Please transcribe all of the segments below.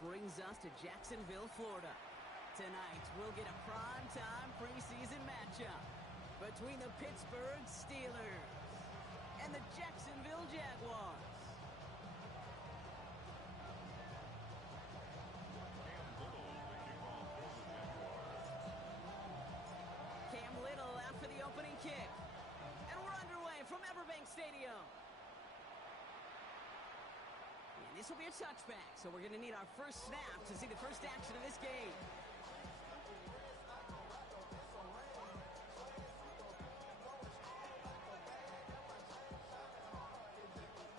brings us to Jacksonville, Florida. Tonight, we'll get a prime-time preseason matchup between the Pittsburgh Steelers and the Jacksonville Jaguars. Cam Little out for the opening kick. And we're underway from Everbank Stadium. And this will be a touchback, so we're going to need our first snap to see the first action of this game.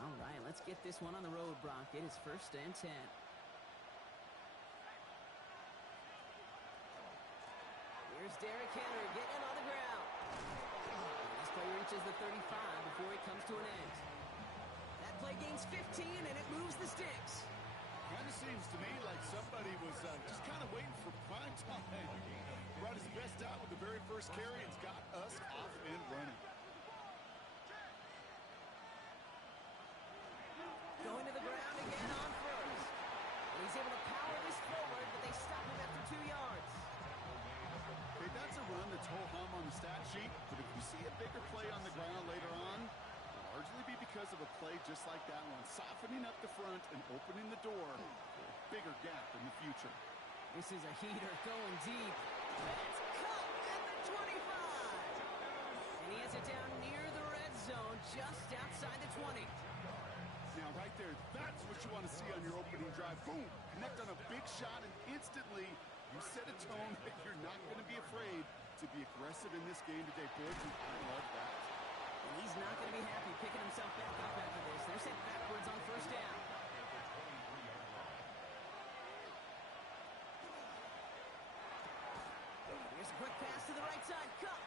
All right, let's get this one on the road, Brock. It is 1st and 10. Here's Derrick Henry getting it on the ground. And this play reaches the 35 before it comes to an end. That play gains 15, and it moves the sticks. Kind of seems to me like somebody was just kind of waiting for prime time. Brought his best out with the very first carry and's got us off and running. Going to the ground again on first. And he's able to power this forward, but they stop him after 2 yards. Okay, that's a run that's ho-hum on the stat sheet, but if you see a bigger play on the ground later on, it'll largely be because of a play just like that one, softening up the front and opening the door for a bigger gap in the future. This is a heater going deep. It's caught at the 25. And he has it down near the red zone, just outside the 20. Now, right there, that's what you want to see on your opening drive. Boom! Connect on a big shot, and instantly you set a tone that you're not going to be afraid to be aggressive in this game today. Boy, I love that. And he's not going to be happy picking himself back up after this. They're sent backwards on 1st down. Here's a quick pass to the right side. Cup!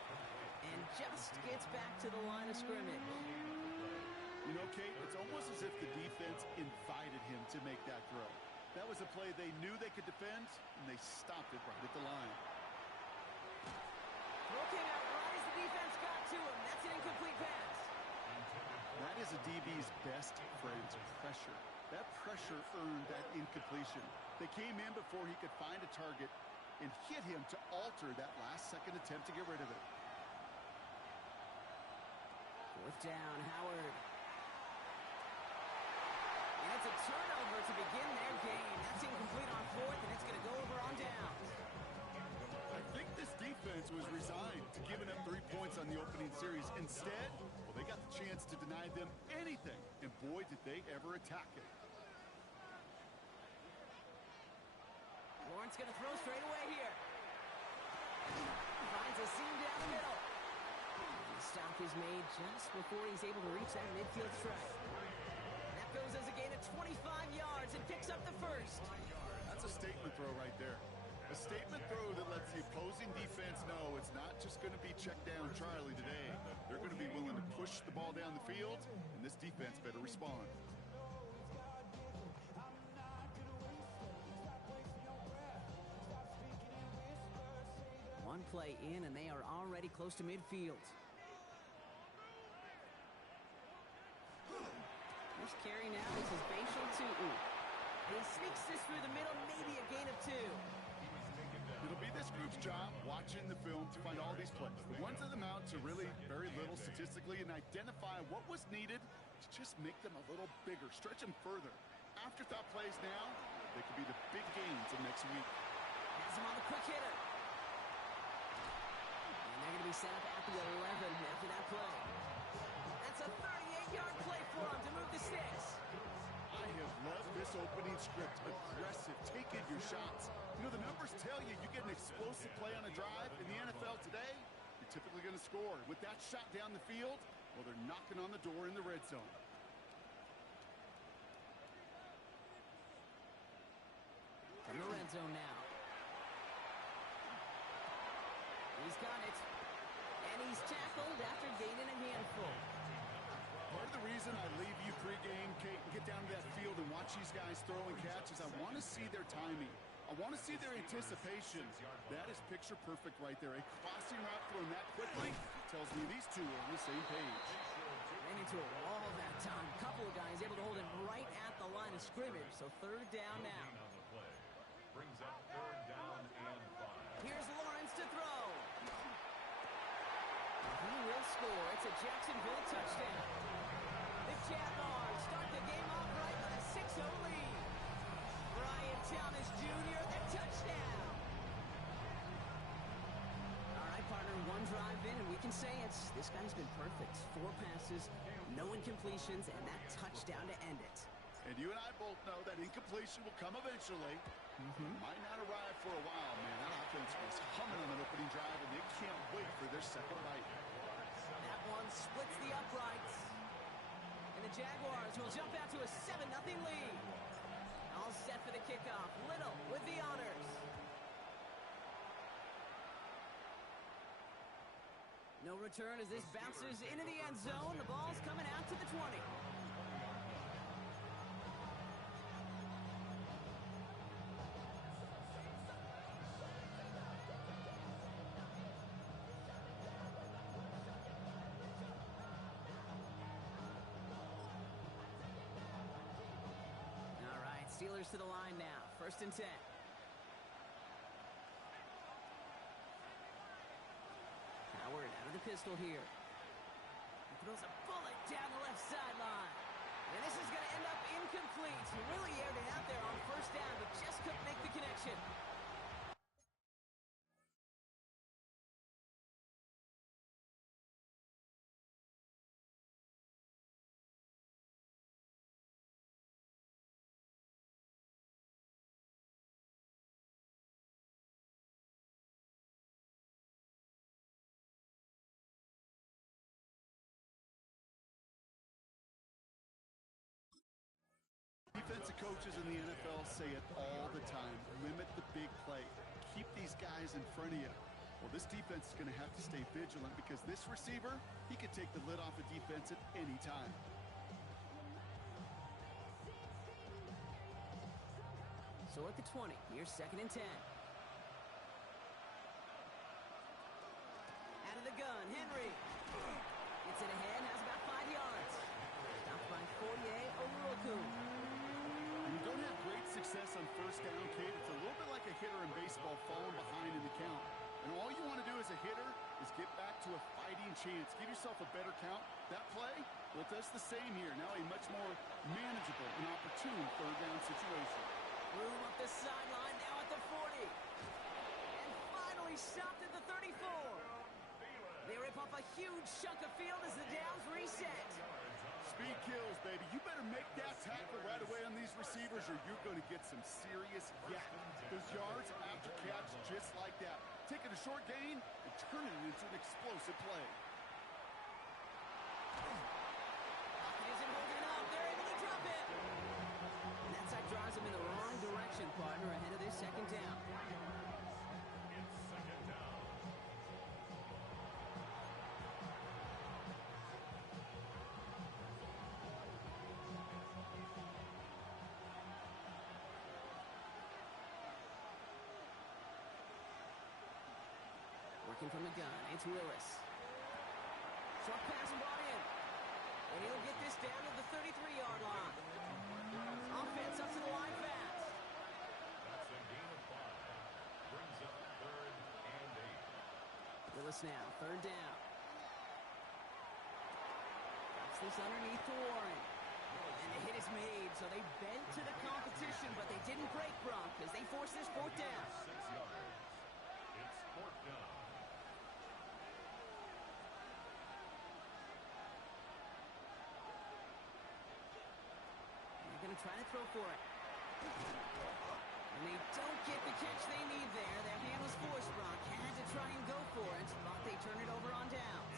And just gets back to the line of scrimmage. You know, Kate, it's almost as if the defense invited him to make that throw. That was a play they knew they could defend, and they stopped it right at the line. Looking out right as the defense got to him. That's an incomplete pass. That is a DB's best friend, pressure. That pressure earned that incompletion. They came in before he could find a target and hit him to alter that last-second attempt to get rid of it. 4th down, Howard. And it's a turnover to begin their game. That's incomplete on 4th, and it's going to go over on downs. I think this defense was resigned to giving up 3 points on the opening series. Instead, well, they got the chance to deny them anything, and boy, did they ever attack it. Lawrence going to throw straight away here. Finds a seam down the middle. The stop is made just before he's able to reach that midfield strike. Goes as a gain of 25 yards and picks up the first. That's a statement throw right there. A statement throw that lets the opposing defense know it's not just going to be check down Charlie today. They're going to be willing to push the ball down the field, and this defense better respond. One play in, and they are already close to midfield. First carry now, this is Bashal Tu'u. He sneaks this through the middle, maybe a gain of 2. It'll be this group's job watching the film to find all these plays. The ones that amount to really very little statistically and identify what was needed to just make them a little bigger, stretch them further. Afterthought plays now, they could be the big gains of next week. Has him on the quick hitter. And they're going to be set up at the 11 after that play. That's a 38-yard play for him to move the sticks. I have loved this opening script. Aggressive, taking your shots. You know, the numbers tell you get an explosive play on a drive. In the NFL today, you're typically going to score. With that shot down the field, well, they're knocking on the door in the red zone. From the red zone now. He's got it. And he's tackled after gaining a handful. Part of the reason I leave you pregame, Kate, and get down to that field and watch these guys throw and catch is I want to see their timing. I want to see their anticipation. That is picture perfect right there. A crossing route thrown that quickly tells me these two are on the same page. Ran into a wall that time. Couple of guys able to hold him right at the line of scrimmage. So 3rd down now. will score. It's a Jacksonville touchdown. The Jaguars start the game off right with a 6-0 lead. Brian Thomas Jr., the touchdown. All right, partner, one drive in, and we can say this guy's been perfect. 4 passes, no incompletions, and that touchdown to end it. And you and I both know that incompletion will come eventually. Might not arrive for a while, man. That offense was humming on that opening drive, and they can't wait for their second bite. That one splits the uprights. And the Jaguars will jump out to a 7-0 lead. All set for the kickoff. Little with the honors. No return as this bounces into the end zone. The ball's coming out to the 20. Steelers to the line now. 1st and 10. Howard out of the pistol here. He throws a bullet down the left sideline. And this is going to end up incomplete. He really aired it out there on 1st down, but just couldn't make the connection. Defensive coaches in the NFL say it all the time. Limit the big play. Keep these guys in front of you. Well, this defense is going to have to stay vigilant because this receiver, he could take the lid off a defense at any time. So at the 20, here's 2nd and 10. Out of the gun, Henry. Gets it ahead, has about 5 yards. Stopped by Foye Oluokun. When you don't have great success on 1st down, Kate, it's a little bit like a hitter in baseball falling behind in the count. And all you want to do as a hitter is get back to a fighting chance. Give yourself a better count. That play, well, it does the same here. Now a much more manageable and opportune 3rd down situation. Room up the sideline, now at the 40. And finally stopped at the 34. They rip off a huge chunk of field as the downs reset. Speed kills, baby. You better make that tackle right away on these receivers or you're going to get some serious yak. Those yards after catch just like that. Taking a short gain and turning it into an explosive play. Pocket isn't holding up. They're able to drop it. And that sack drives him in the wrong direction, partner, ahead of this 2nd down. Working from the gun, it's Willis. Short pass brought in. And he'll get this down to the 33-yard line. Offense up to the line fast. That's a gain of 5. Brings up 3rd and 8. Willis now, 3rd down. Drops this underneath to Warren. And the hit is made, so they bent to the competition, but they didn't break Gronk as they force this 4th down. 6 yards. It's 4th down. They're going to try to throw for it. And they don't get the catch they need there. Their hand was forced, Gronk. Had to try and go for it, but they turn it over on downs.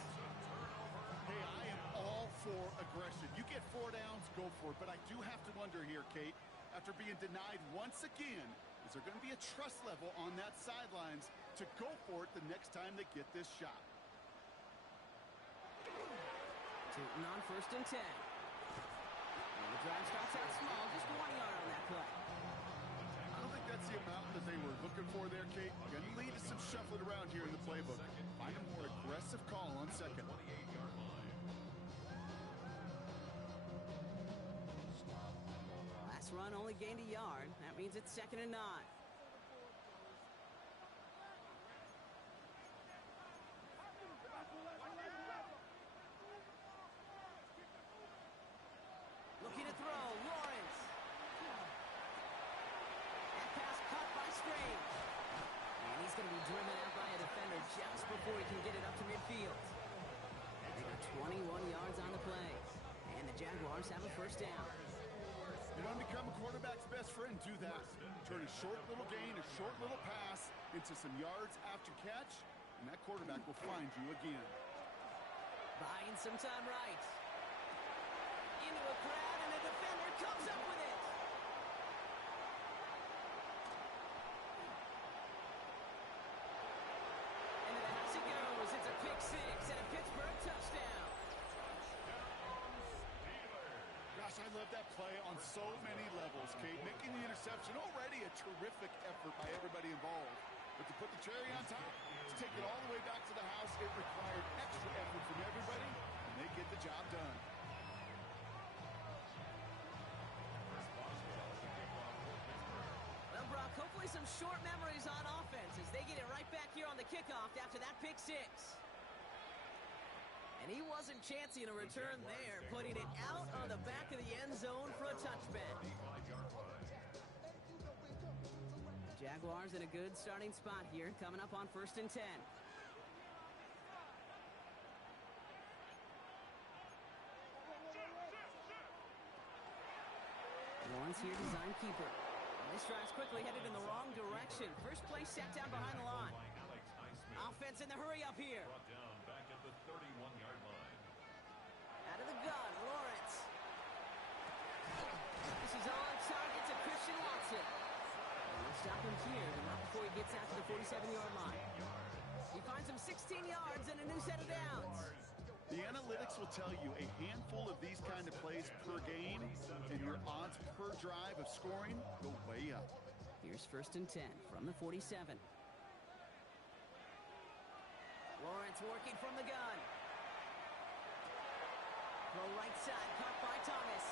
Hey, I am all for aggression. You get 4 downs, go for it. But I do have to wonder here, Kate, after being denied once again, is there going to be a trust level on that sidelines to go for it the next time they get this shot? Tootin on 1st and 10. And the drive starts out small, just 1 yard on that play. I don't think that's the amount that they were looking for there, Kate. Going to lead to some shuffling around here in the playbook. Find a more aggressive call on 2nd. 28-yard line. Last run only gained a yard. That means it's 2nd and 9. before he can get it up to midfield. They got 21 yards on the play. And the Jaguars have a first down. You want to become a quarterback's best friend, do that. Turn a short little gain, a short little pass into some yards after catch, and that quarterback will find you again. Buying some time right. Into a crowd, and a defender comes up with it. Into the house it goes. It's a pick six and a Pittsburgh touchdown. Gosh, I love that play on so many levels, Kate. Making the interception, already a terrific effort by everybody involved. But to put the cherry on top, to take it all the way back to the house, it required extra effort from everybody, and they get the job done. Well, Brock, hopefully some short memories on offense as they get it right back here on the kickoff after that pick six. And he wasn't chancing a return there, putting it out on the back of the end zone for a touchback. Jaguars in a good starting spot here, coming up on 1st and 10. Lawrence here, design keeper. And this drive's quickly headed in the wrong direction. First play sat down behind the line. Offense in the hurry up here. Out of the gun, Lawrence. This is on target to Christian Watson. And we'll stop him here, but not before he gets out to the 47-yard line. He finds him 16 yards and a new set of downs. The analytics will tell you a handful of these kind of plays per game, and your odds per drive of scoring go way up. Here's 1st and 10 from the 47. Lawrence working from the gun. Throw right side, caught by Thomas.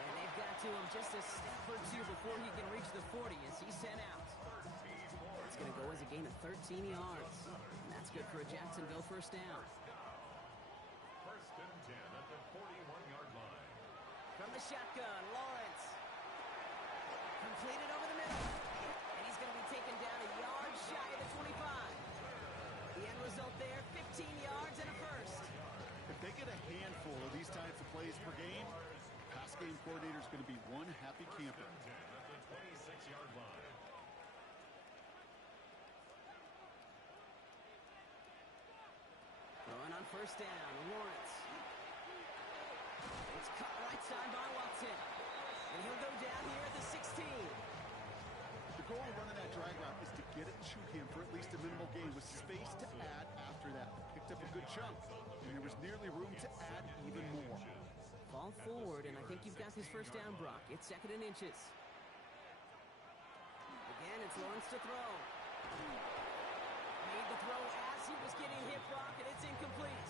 And they've got to him just a step or two before he can reach the 40 as he's sent out. It's going to go as a gain of 13 yards. And that's good for a Jacksonville first down. 1st and 10 at the 41-yard line. From the shotgun, Lawrence. Completed over the middle. And he's going to be taken down a yard shy of the 25. The end result there, 15 yards and a first. If they get a handful of these types of plays per game, pass game coordinator is going to be one happy camper. At the 26-yard line. Throwing on 1st down, Lawrence. It's cut right side by Watson. And he'll go down here at the 16. The goal of running that drag route is to get it to him for at least a minimal gain with space to add after that. Picked up a good chunk, and there was nearly room to add even more. Ball forward, and I think you've got this first down, Brock. It's 2nd and inches. Again, it's Lawrence to throw. Made the throw as he was getting hit, Brock, and it's incomplete.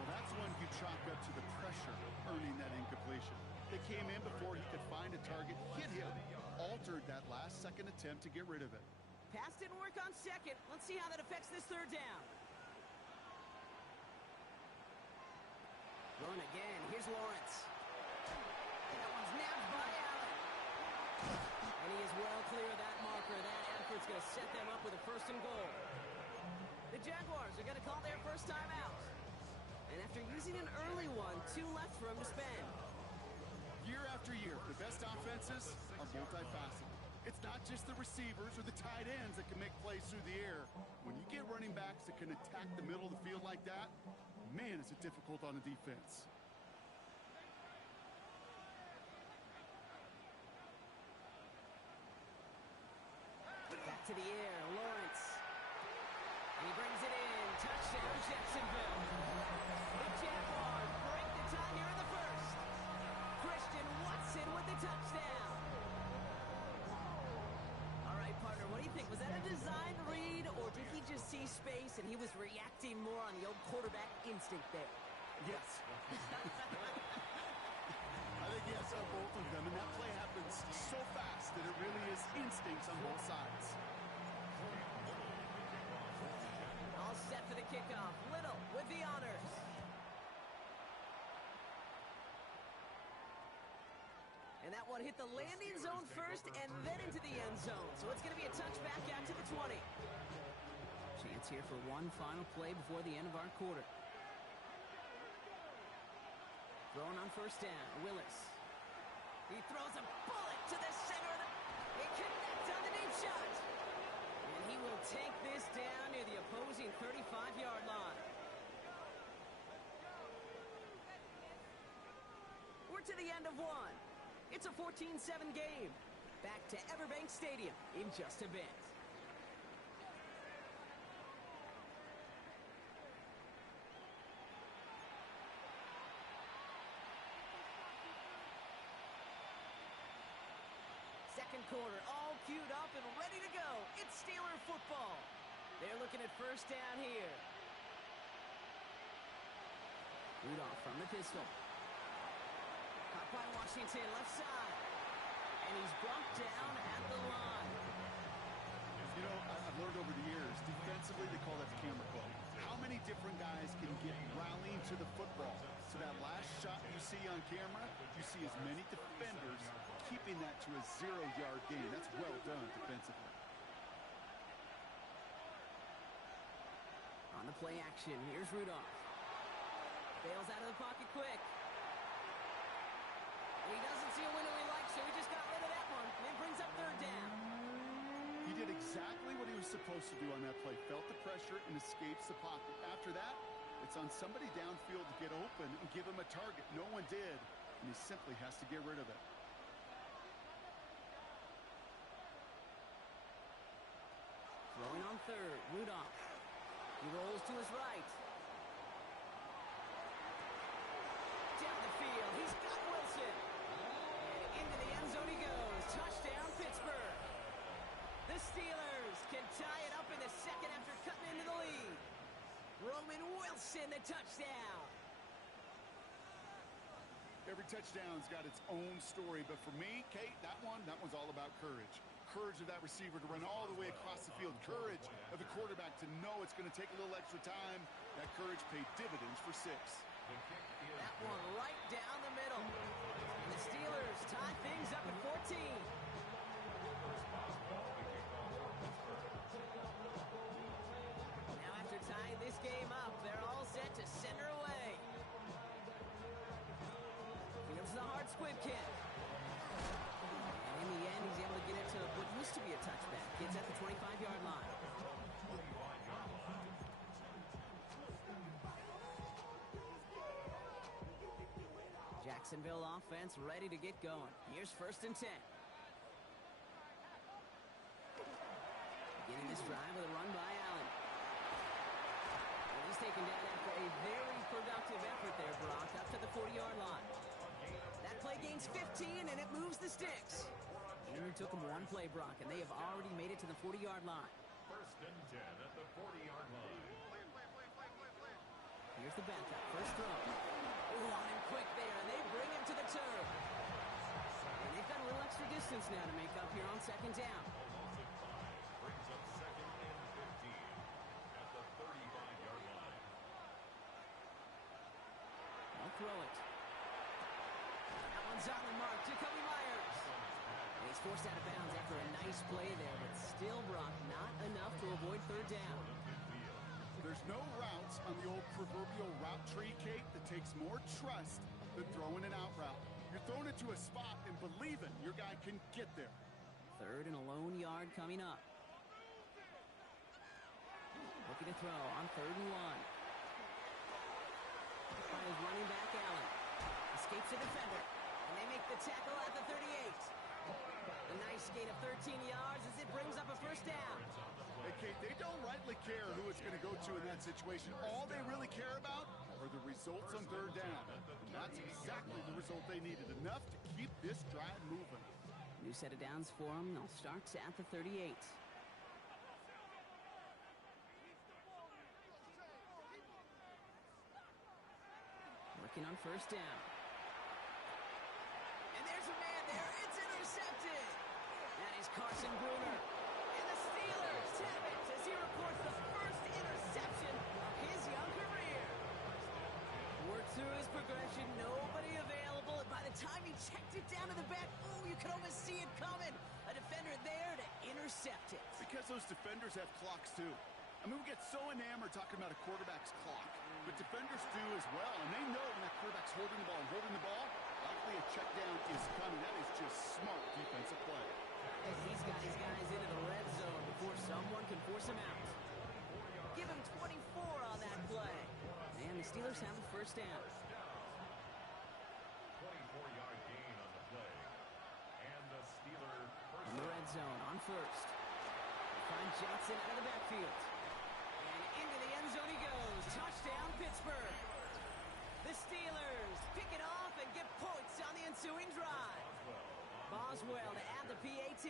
Well, that's one you chalk up to the pressure earning that incompletion. They came in before he could find a target, hit him, altered that last-second attempt to get rid of it. Pass didn't work on 2nd. Let's see how that affects this 3rd down. Run again. Here's Lawrence. That one's nabbed by Allen. And he is well clear of that marker. That effort's going to set them up with a 1st and goal. The Jaguars are going to call their first time out. And after using an early one, 2 left for him to spend. Year after year, the best offenses are multifaceted. It's not just the receivers or the tight ends that can make plays through the air. When you get running backs that can attack the middle of the field like that, man, is it difficult on the defense. Back to the air, Lawrence. And he brings it in. Touchdown, Jacksonville. The Jaguars break the tie here in the 1st. Christian Watson with the touchdown. All right, partner, what do you think? Was that a design read, or did he just see space and he was reacting more on the old quarterback instinct there? Yes. I think yes on both of them, and that play happens so fast that it really is instincts on both sides. All set for the kickoff. Little with the honors. And that one hit the landing zone first and then into the end zone. So it's going to be a touchback out to the 20. Chance here for one final play before the end of our quarter. Throwing on first down, Willis. He throws a bullet to the center of the... He connects on the deep shot. And he will take this down near the opposing 35-yard line. We're to the end of one. It's a 14-7 game. Back to Everbank Stadium in just a bit. Second quarter, all queued up and ready to go. It's Steeler football. They're looking at first down here. Rudolph from the pistol. Caught by Washington, left side. And he's brought down at the line. You know, I've learned over the years, defensively they call that the camera club. How many different guys can get rallying to the football? So that last shot you see on camera, you see as many defenders keeping that to a 0-yard gain. That's well done defensively. On the play action, here's Rudolph. Bails out of the pocket quick. He doesn't see a window he likes, so he just got rid of that one. And it brings up third down. He did exactly what he was supposed to do on that play. Felt the pressure and escapes the pocket. After that, it's on somebody downfield to get open and give him a target. No one did, and he simply has to get rid of it. Throwing on third, Rudolph. He rolls to his right. Down the field, he's got Wilson. And into the end zone he goes. Touchdown, Pittsburgh. The Steelers can tie it up in the second after cutting into the lead. Roman Wilson, the touchdown. Every touchdown's got its own story, but for me, Kate, that one's all about courage. Courage of that receiver to run all the way across the field. Courage of the quarterback to know it's going to take a little extra time. That courage paid dividends for 6. That one right down the middle. And the Steelers tie things up at 14. Now after tying this game up, they're all set to center away. Fields the hard squib kick. And in the end, he's able to get it to what used to be a touchback. Gets at the 25-yard line. Jacksonville offense ready to get going. Here's first and 10. Beginning this drive with a run by Allen. And he's taken down after a very productive effort there, Brock, up to the 40-yard line. That play gains 15, and it moves the sticks. It only took them one play, Brock, and they have already made it to the 40-yard line. First and 10 at the 40-yard line. Here's the backup. First throw. Oh, on him quick there, and they bring him to the turf. And they've got a little extra distance now to make up here on second down. Brings up second and 15 at the 35-yard line. I'll throw it. That one's on the mark. Jacoby Myers. And he's forced out of bounds after a nice play there, but still, Brock, not enough to avoid third down. There's no routes on the old proverbial route tree, Kate, that takes more trust than throwing an out route. You're throwing it to a spot and believing your guy can get there. Third and a lone yard coming up. Looking to throw on third and 1. By his running back, Allen. Escapes a defender. And they make the tackle at the 38. A nice gain of 13 yards as it brings up a first down. Hey, Kate, they don't rightly care who it's going to go to in that situation. All they really care about are the results on third down. And that's exactly the result they needed. Enough to keep this drive moving. New set of downs for them. They'll start at the 38. Working on first down. And there's a man there. It's intercepted. That is Carson Bruner. And the Steelers have it as he reports the first interception of his young career. Worked through his progression. Nobody available. And by the time he checked it down to the back, oh, you could almost see it coming. A defender there to intercept it. Because those defenders have clocks, too. I mean, we get so enamored talking about a quarterback's clock, but defenders do as well, and they know when that quarterback's holding the ball, likely a check down is coming. That is just smart defensive play. As he's got his guys into the red zone before someone can force him out. Give him 24 on that play. And the Steelers have the first down. 24-yard gain on the play. And the Steelers first In the red zone on first. They find Johnson out of the backfield. And into the end zone he goes. Touchdown, Pittsburgh. The Steelers pick it off and get points on the ensuing drive. Boswell to add the PAT.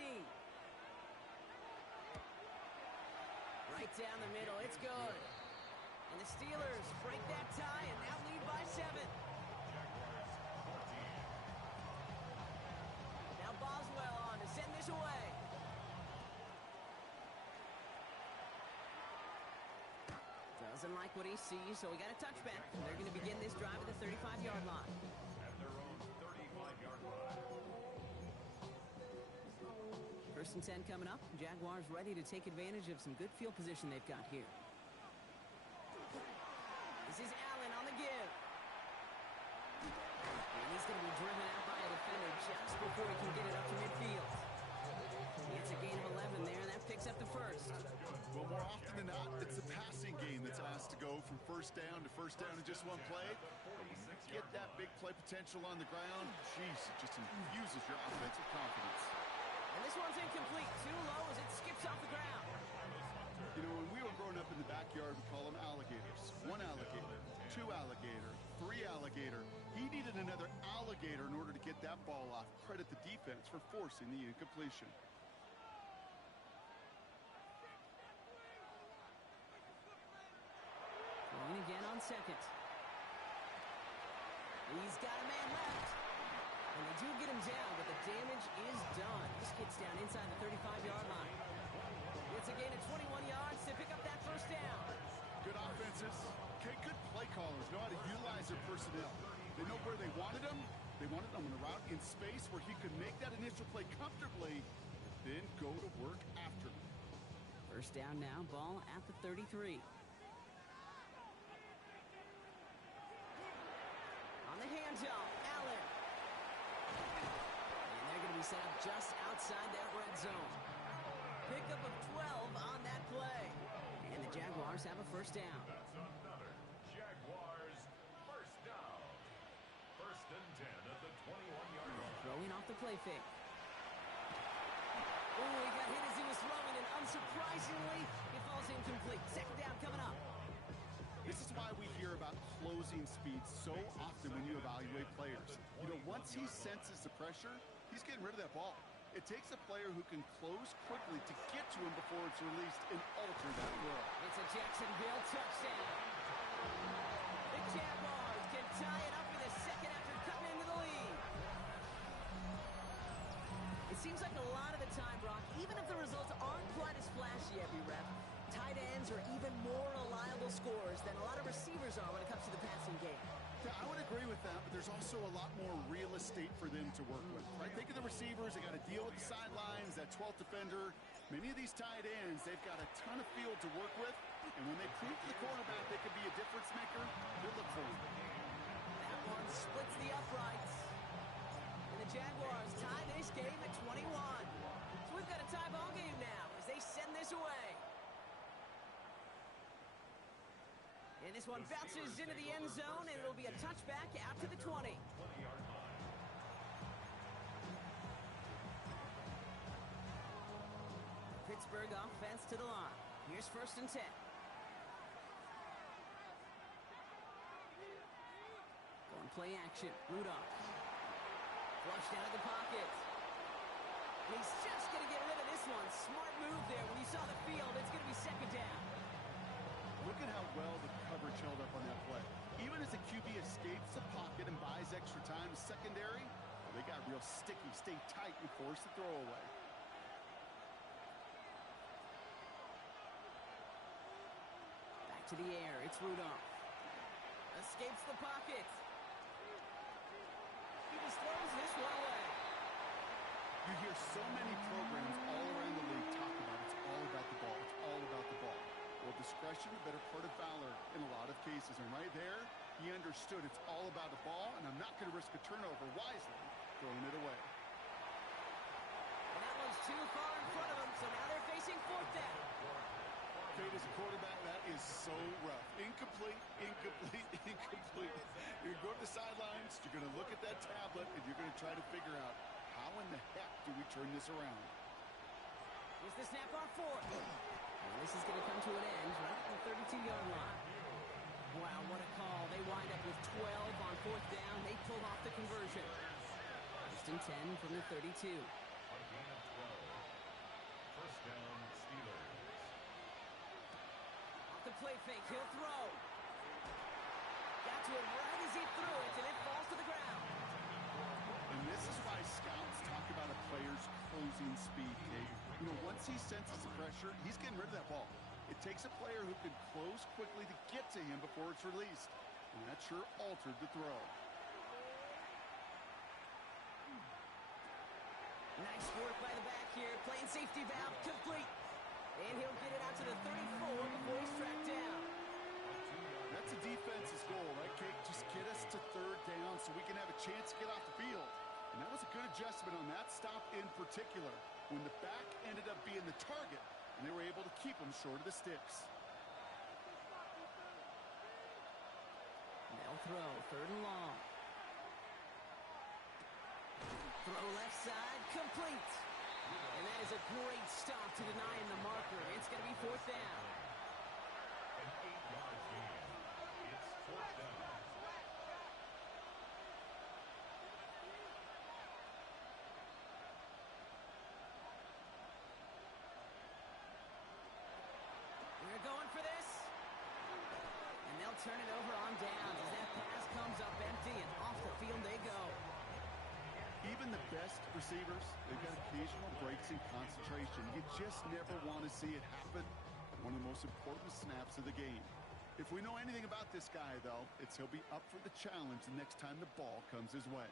Right down the middle, it's good. And the Steelers break that tie and now lead by 7. Now Boswell on to send this away. Doesn't like what he sees, so we got a touchback. They're going to begin this drive at the 35-yard line. at their own 35-yard line. First and 10 coming up. Jaguars ready to take advantage of some good field position they've got here. This is Allen on the give. And he's going to be driven out by a defender just before he can get it up to midfield. He gets a gain of 11 there, and that picks up the first. Well, more often than not, it's the passing game that's asked to go from first down in just one play. Get that big play potential on the ground. Jeez, it just infuses your offensive confidence. And this one's incomplete. Too low as it skips off the ground. You know, when we were growing up in the backyard, we call them alligators. 1 alligator, 2 alligator, 3 alligator. He needed another alligator in order to get that ball off. Credit the defense for forcing the incompletion. Going again on second. He's got a man left. And they do get him down, but the damage is done. This gets down inside the 35-yard line. It's a gain of 21 yards to pick up that first down. Good offenses. Okay, good play callers know how to utilize their personnel. They know where they wanted him. They wanted him on a route in space where he could make that initial play comfortably, then go to work after. First down now, ball at the 33. On the handoff, Allen. And they're going to be set up just outside that red zone. Pickup of 12 on that play. And the Jaguars have a first down. That's another Jaguars first down. First and 10 at the 21-yard line. Throwing off the play fake. Oh, he got hit as he was throwing, and unsurprisingly, it falls incomplete. Second down coming up. This is why we hear about closing speed so often when you evaluate players. You know, once he senses the pressure, he's getting rid of that ball. It takes a player who can close quickly to get to him before it's released and alter that throw. It's a Jacksonville touchdown. The Jaguars can tie it up in a second after cutting into the lead. It seems like a lot of the time, Brock, even if the results aren't quite as flashy every rep, tight ends are even more reliable scorers than a lot of receivers are when it comes to the passing game. Yeah, I would agree with that, but there's also a lot more real estate for them to work with, right? Think of the receivers. They got to deal with the sidelines, that 12th defender. Many of they've got a ton of field to work with, and when they prove to the quarterback they could be a difference maker, they'll look for him. That one splits the uprights. And the Jaguars tie this game at 21. So we've got a tie ball game now as they send this away. And this one bounces into the end zone, and it'll be a touchback out to the 20. 20-yard line. Pittsburgh offense to the line. Here's first and 10. Going play action. Rudolph. Flushed out of the pocket. And he's just going to get rid of this one. Smart move there. When you saw the field, it's going to be second down. Look at how well the coverage held up on that play. Even as the QB escapes the pocket and buys extra time, secondary, they got real sticky, stay tight, and force the throw away. Back to the air. It's Rudolph. Escapes the pocket. He just throws this one away. You hear so many programs all around the league talk about it's all about the ball. It's all about the ball. Well, the discretion, the better part of valor in a lot of cases. And right there, he understood it's all about the ball, and I'm not going to risk a turnover, wisely throwing it away. And that one's too far in front of them, so now they're facing fourth down. Kate, as a quarterback, that is so rough. Incomplete, incomplete, incomplete. You're going to go to the sidelines, you're going to look at that tablet, and you're going to try to figure out, how in the heck do we turn this around? Here's the snap on fourth. And this is going to come to an end right at the 32-yard line. Wow, what a call. They wind up with 12 on fourth down. They pulled off the conversion. First and 10 from the 32. A gain of 12. First down, Steelers. Off the play fake, he'll throw. Got to him right as he threw it, and it falls to the ground. And this is why scouts talk about a player's closing speed, Kate. You know, once he senses the pressure, he's getting rid of that ball. It takes a player who can close quickly to get to him before it's released. And that sure altered the throw. Nice work by the back here. Playing safety valve complete. And he'll get it out to the 34 before he's tracked down. That's a defense's goal, right, Kate? Just get us to third down so we can have a chance to get off the field. And that was a good adjustment on that stop in particular, when the back ended up being the target, and they were able to keep him short of the sticks. They'll throw, third and long. Throw left side, complete. And that is a great stop to deny him the marker. It's going to be fourth down. An 8-yard gain. It's fourth down. We're going for this. And they'll turn it over on downs as that pass comes up empty, and off the field they go. Even the best receivers, they've got occasional breaks in concentration. You just never want to see it happen at one of the most important snaps of the game. If we know anything about this guy, though, it's he'll be up for the challenge the next time the ball comes his way.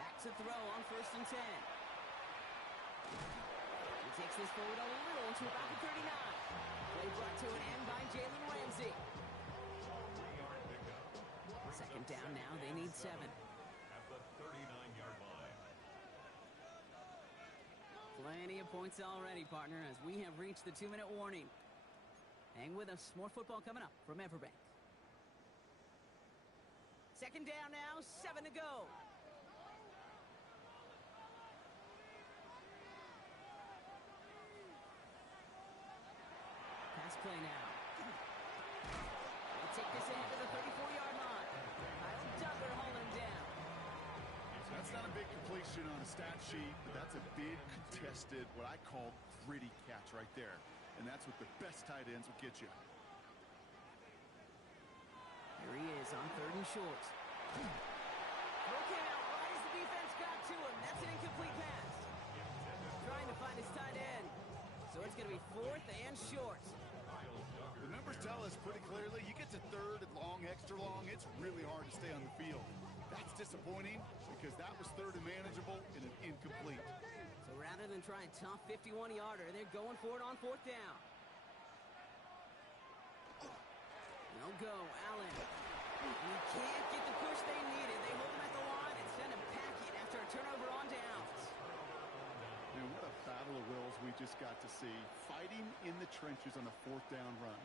Back to throw on first and 10. He takes this forward a little to about the 39. Play brought to an end by Jalen Ramsey. 3-yard pickup. Second down now, they need 7. At the 39-yard line. Plenty of points already, partner, as we have reached the 2-minute warning. Hang with us. More football coming up from Everbank. Second down now, 7 to go. Pass play now. They take this ahead to the 34-yard line. Kyle Duggar holding him down. So that's not a big completion on a stat sheet, but that's a big contested, what I call gritty catch right there. And that's what the best tight ends will get you. Here he is on third and short. Broken out right as the defense got to him. That's an incomplete pass. Trying to find his tight end. So it's going to be fourth and short. The numbers tell us pretty clearly, you get to third and long, extra long, it's really hard to stay on the field. That's disappointing because that was third and manageable and an incomplete. So rather than try a tough 51-yarder, they're going for it on fourth down. No go, Allen. And he can't get the push they needed. They hold him at the line and send him packing after a turnover on downs. And what a battle of wills we just got to see. Fighting in the trenches on a fourth down run.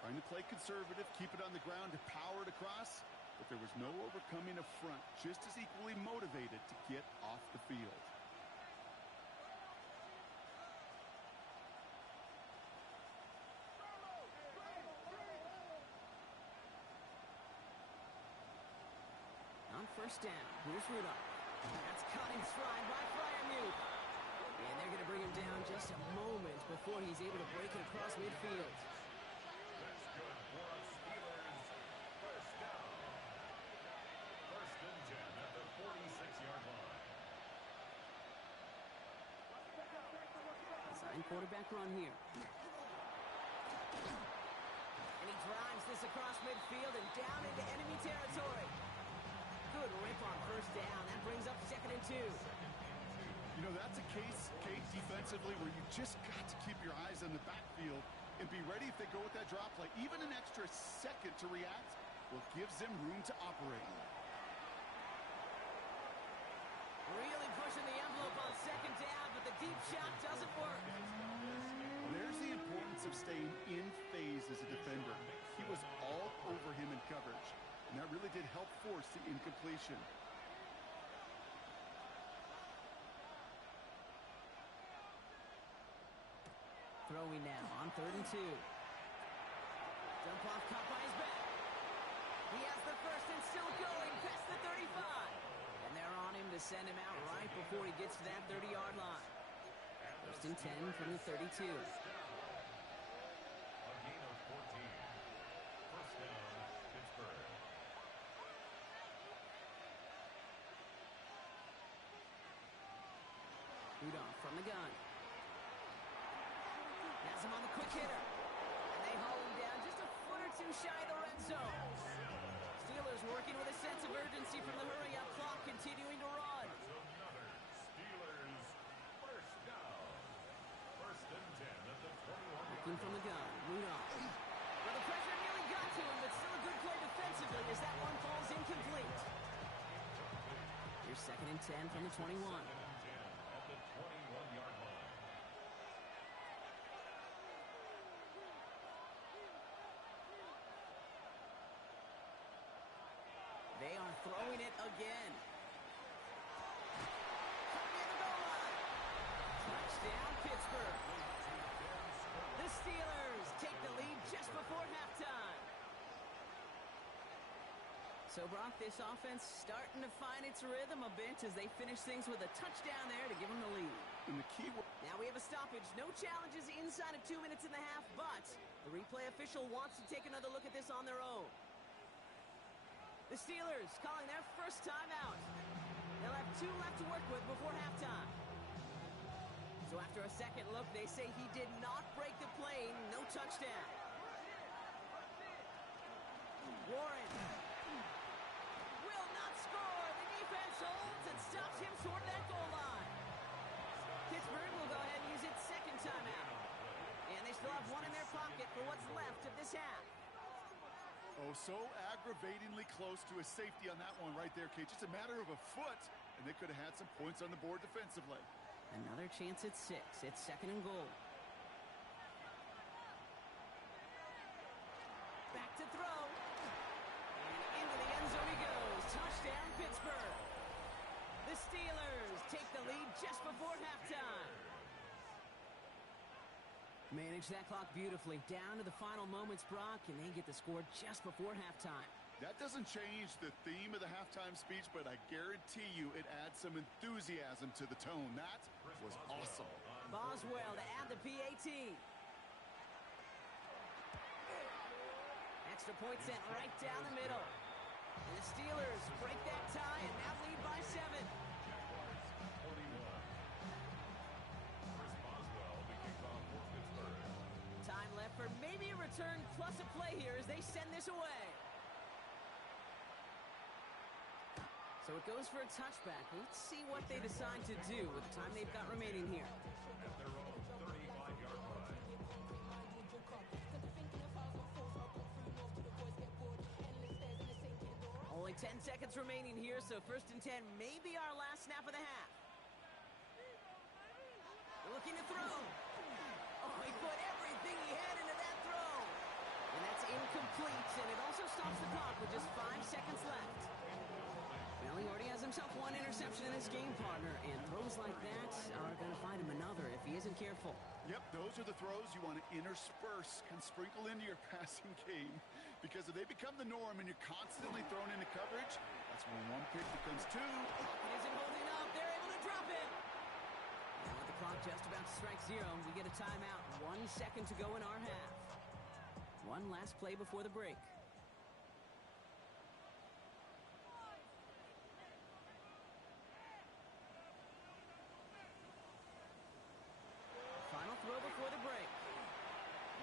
Trying to play conservative, keep it on the ground to power it across. But there was no overcoming a front just as equally motivated to get off the field. On first down, here's Rudolph. That's caught in stride by Freiermuth. And they're going to bring him down just a moment before he's able to break it across midfield. That's good for a Steelers first down. First and 10 at the 46-yard line. Sign quarterback run here. And he drives this across midfield and down into enemy territory. Good rip on first down. That brings up second and 2. You know, that's a case, Kate, defensively, where you just got to keep your eyes on the backfield and be ready if they go with that drop play. Even an extra second to react, well, gives them room to operate. Really pushing the envelope on second down, but the deep shot doesn't work. There's the importance of staying in phase as a defender. He was all over him in coverage, and that really did help force the incompletion. Throwing now on 3rd and 2. Dump off caught by his back. He has the first and still going past the 35. And they're on him to send him out right before he gets to that 30-yard line. 1st and 10 from the 32. A gain of 14. First down, Pittsburgh. Rudolph from the gun. Has him on the quick hitter. And they haul him down just a foot or two shy of the red zone. Steelers working with a sense of urgency from the hurry-up clock, continuing to run. Another Steelers first down. 1st and 10 at the 21. Looking from the gun, Rudolph. Well, the pressure nearly got to him, but still a good play defensively as that one falls incomplete. Here's 2nd and 10 from the 21. 2nd and 10 at the 21-yard line. They are throwing it again. Caught near the goal line. Touchdown, Pittsburgh. The Steelers take the lead just before halftime. So, Brock, this offense starting to find its rhythm a bit as they finish things with a touchdown there to give them the lead. And the key word. Now we have a stoppage. No challenges inside of 2 minutes and a half, but the replay official wants to take another look at this on their own. The Steelers calling their first timeout. They'll have 2 left to work with before halftime. So after a second look, they say he did not break the plane. No touchdown. Warren will not score. The defense holds and stops him short of that goal line. Pittsburgh will go ahead and use its second timeout. And they still have 1 in their pocket for what's left of this half. Oh, so aggravatingly close to a safety on that one right there, Kate. Just a matter of a foot, and they could have had some points on the board defensively. Another chance at 6. It's 2nd and goal. Back to throw. And into the end zone he goes. Touchdown, Pittsburgh. The Steelers take the lead just before halftime. Manage that clock beautifully. Down to the final moments, Brock, and they get the score just before halftime. That doesn't change the theme of the halftime speech, but I guarantee you it adds some enthusiasm to the tone. That was awesome. Boswell to add the PAT. Extra point sent right down the middle. And the Steelers break that tie and now lead by 7. Time left for maybe a return plus a play here as they send this away. So it goes for a touchback. Let's see what they decide to do with the time they've got remaining here. At their own 35-yard line. Only 10 seconds remaining here, so 1st and 10 may be our last snap of the half. Looking to throw. Oh, he put everything he had into that throw. And that's incomplete, and it also stops the clock with just 5 seconds left. Well, he already has himself 1 interception in this game, partner, and throws like that are going to find him another if he isn't careful. Yep, those are the throws you want to intersperse and sprinkle into your passing game, because if they become the norm and you're constantly thrown into coverage, that's when 1 pick becomes 2. It isn't holding up. They're able to drop it. And with the clock just about to strike 0, we get a timeout. 1 second to go in our half. One last play before the break. Final throw before the break.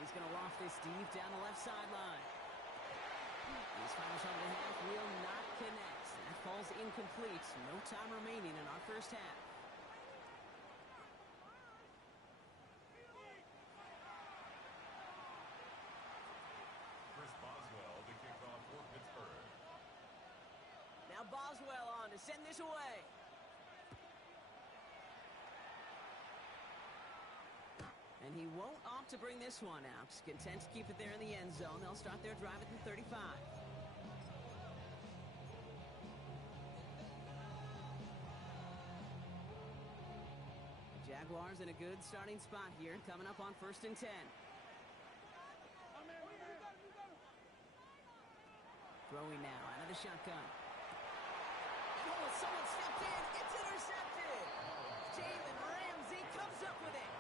He's going to loft this deep down the left sideline. His final shot of the half will not connect. That falls incomplete. No time remaining in our first half. send this away. And he won't opt to bring this one out. Content to keep it there in the end zone. They'll start their drive at the 35. Jaguars in a good starting spot here, coming up on 1st and 10. Throwing now out of the shotgun. And someone stepped in. It's intercepted. Jalen Ramsey comes up with it.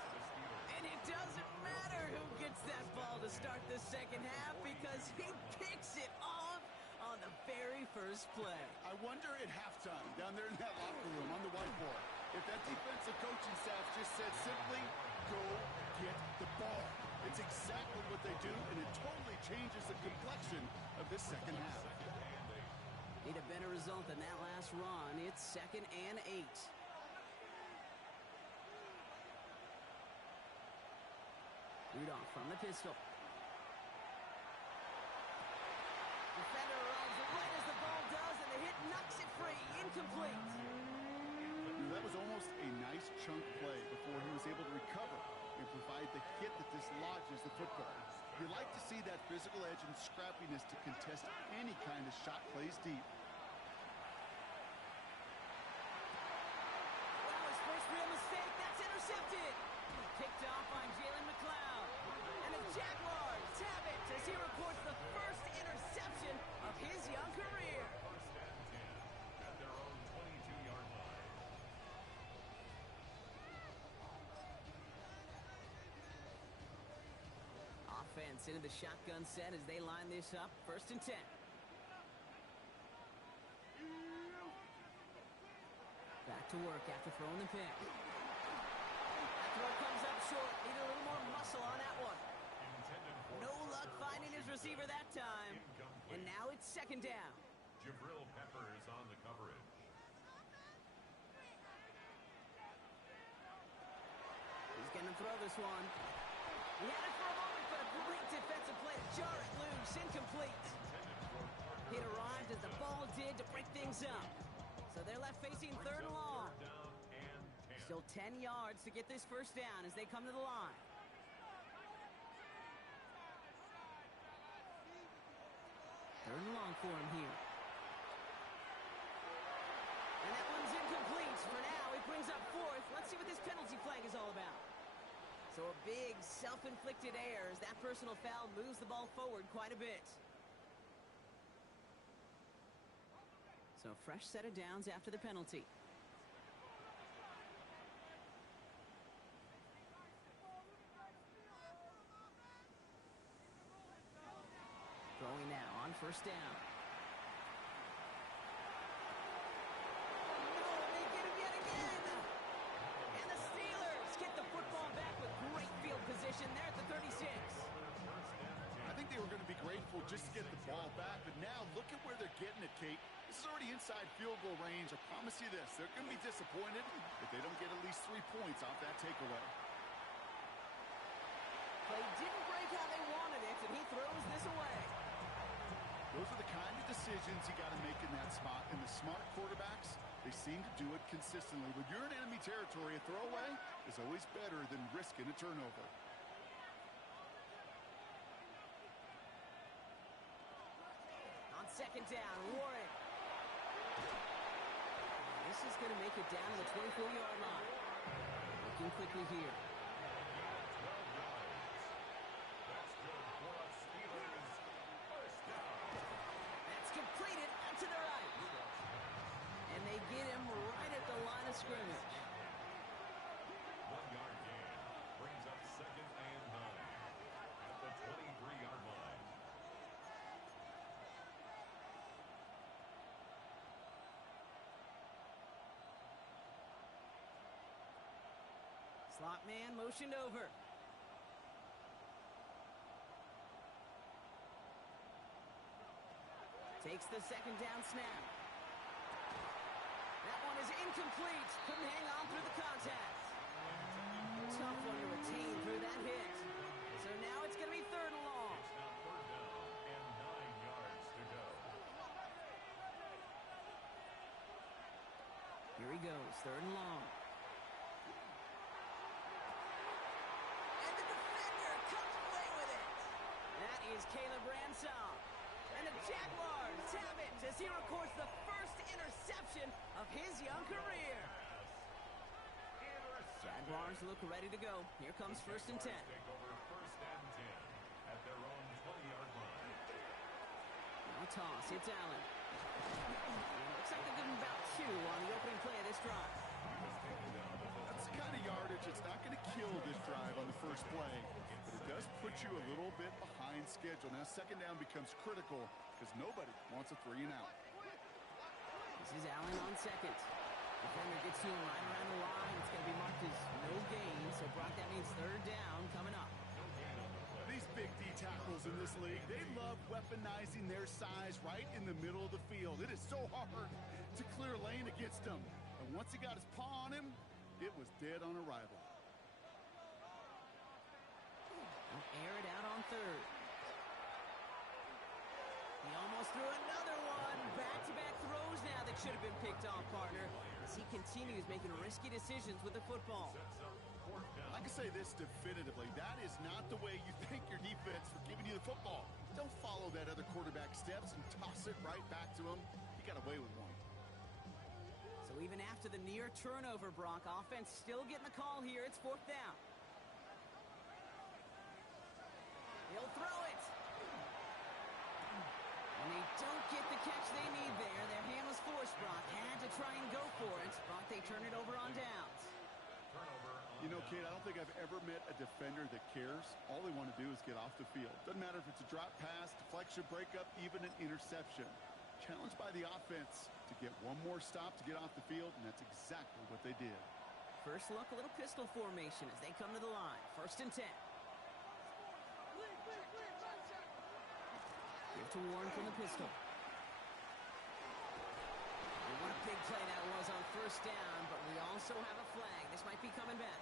And it doesn't matter who gets that ball to start the second half because he picks it off on the very first play. I wonder at halftime, down there in that locker room on the whiteboard, if that defensive coaching staff just said simply, go get the ball. It's exactly what they do, and it totally changes the complexion of this second half. Need a better result than that last run. It's 2nd and 8. Rudolph from the pistol. Defender arrives right as the ball does, and the hit knocks it free. Incomplete. That was almost a nice chunk play before he was able to recover and provide the hit that dislodges the football. You like to see that physical edge and scrappiness to contest any kind of shot plays deep. Well, his first real mistake, that's intercepted. Picked off by Jalen McLeod. And the Jaguars have it as he reports the first interception of his young career. 1st and 10 at their own 22-yard line. Offense into the shotgun set as they line this up. 1st and 10. Back to work after throwing the pick. That throw comes up short. Need a little more muscle on that one. No luck finding his receiver that time. And now it's 2nd down. Jabril Peppers on the coverage. He's going to throw this one. He had it for a moment, but a great defensive play to jar it loose. Incomplete. It arrived as the ball did to break things up. So they're left facing 3rd and long. Still 10 yards to get this first down as they come to the line. Third and long for him here. And that one's incomplete. For now, he brings up 4th. Let's see what this penalty flag is all about. So a big self-inflicted error as that personal foul moves the ball forward quite a bit. So a fresh set of downs after the penalty. Throwing now on 1st down. Oh, no, they get him yet again. And the Steelers get the football back with great field position there at the 36. I think they were going to be grateful just to get the ball back, but now look at where they're getting it, Kate. This is already inside field goal range. I promise you this, they're going to be disappointed if they don't get at least 3 points off that takeaway. They didn't break how they wanted it, and he throws this away. Those are the kind of decisions you got to make in that spot, and the smart quarterbacks, they seem to do it consistently. When you're in enemy territory, a throwaway is always better than risking a turnover. On 2nd down, Warren. This is going to make it down to the 24-yard line. Looking quickly here. That's completed out to the right. And they get him right at the line of scrimmage. 1-yard gain brings up 2nd and 9 at the 23-yard line. Slot man motioned over. Takes the 2nd down snap. That one is incomplete. Couldn't hang on through the contact. Tough one to retain through that hit. So now it's going to be 3rd and long. It's now 3rd down and 9 yards to go. goes, 3rd and long. And the defender comes away with it. That is Caleb Ransom. And the Jaguars have it as he records the first interception of his young career. Jaguars look ready to go. Here comes 1st and 10. Take over 1st and 10 at their own 20-yard line. Now toss, it's Allen. Looks like they're giving about 2 on the opening play of this drive. That's the kind of yardage it's not going to kill this drive on the first play, but it does put you a little bit behind schedule. Now 2nd down becomes critical because nobody wants a 3 and out. This is Allen on 2nd. Defender gets to him right around the line. It's going to be marked as no gain, so Brock, that means 3rd down coming up. These big D tackles in this league, they love weaponizing their size right in the middle of the field. It is so hard to clear lane against him. And once he got his paw on him, it was dead on arrival. They'll air it out on 3rd. He almost threw another one. Back-to-back throws now that should have been picked off, partner, as he continues making risky decisions with the football. I can say this definitively. That is not the way you thank your defense for giving you the football. Don't follow that other quarterback steps and toss it right back to him. He got away with one. So even after the near turnover, Brock, offense still getting the call here. It's 4th down. He'll throw it. And they don't get the catch they need there. Their hand was forced, Brock. Had to try and go for it. Brock, they turn it over on downs. You know, kid, I don't think I've ever met a defender that cares. All they want to do is get off the field. Doesn't matter if it's a drop pass, deflection, breakup, even an interception. Challenged by the offense to get one more stop to get off the field, and that's exactly what they did. First look, a little pistol formation as they come to the line. 1st and 10. Give to Warren from the pistol. And what a big play that was on 1st down, but we also have a flag. This might be coming back.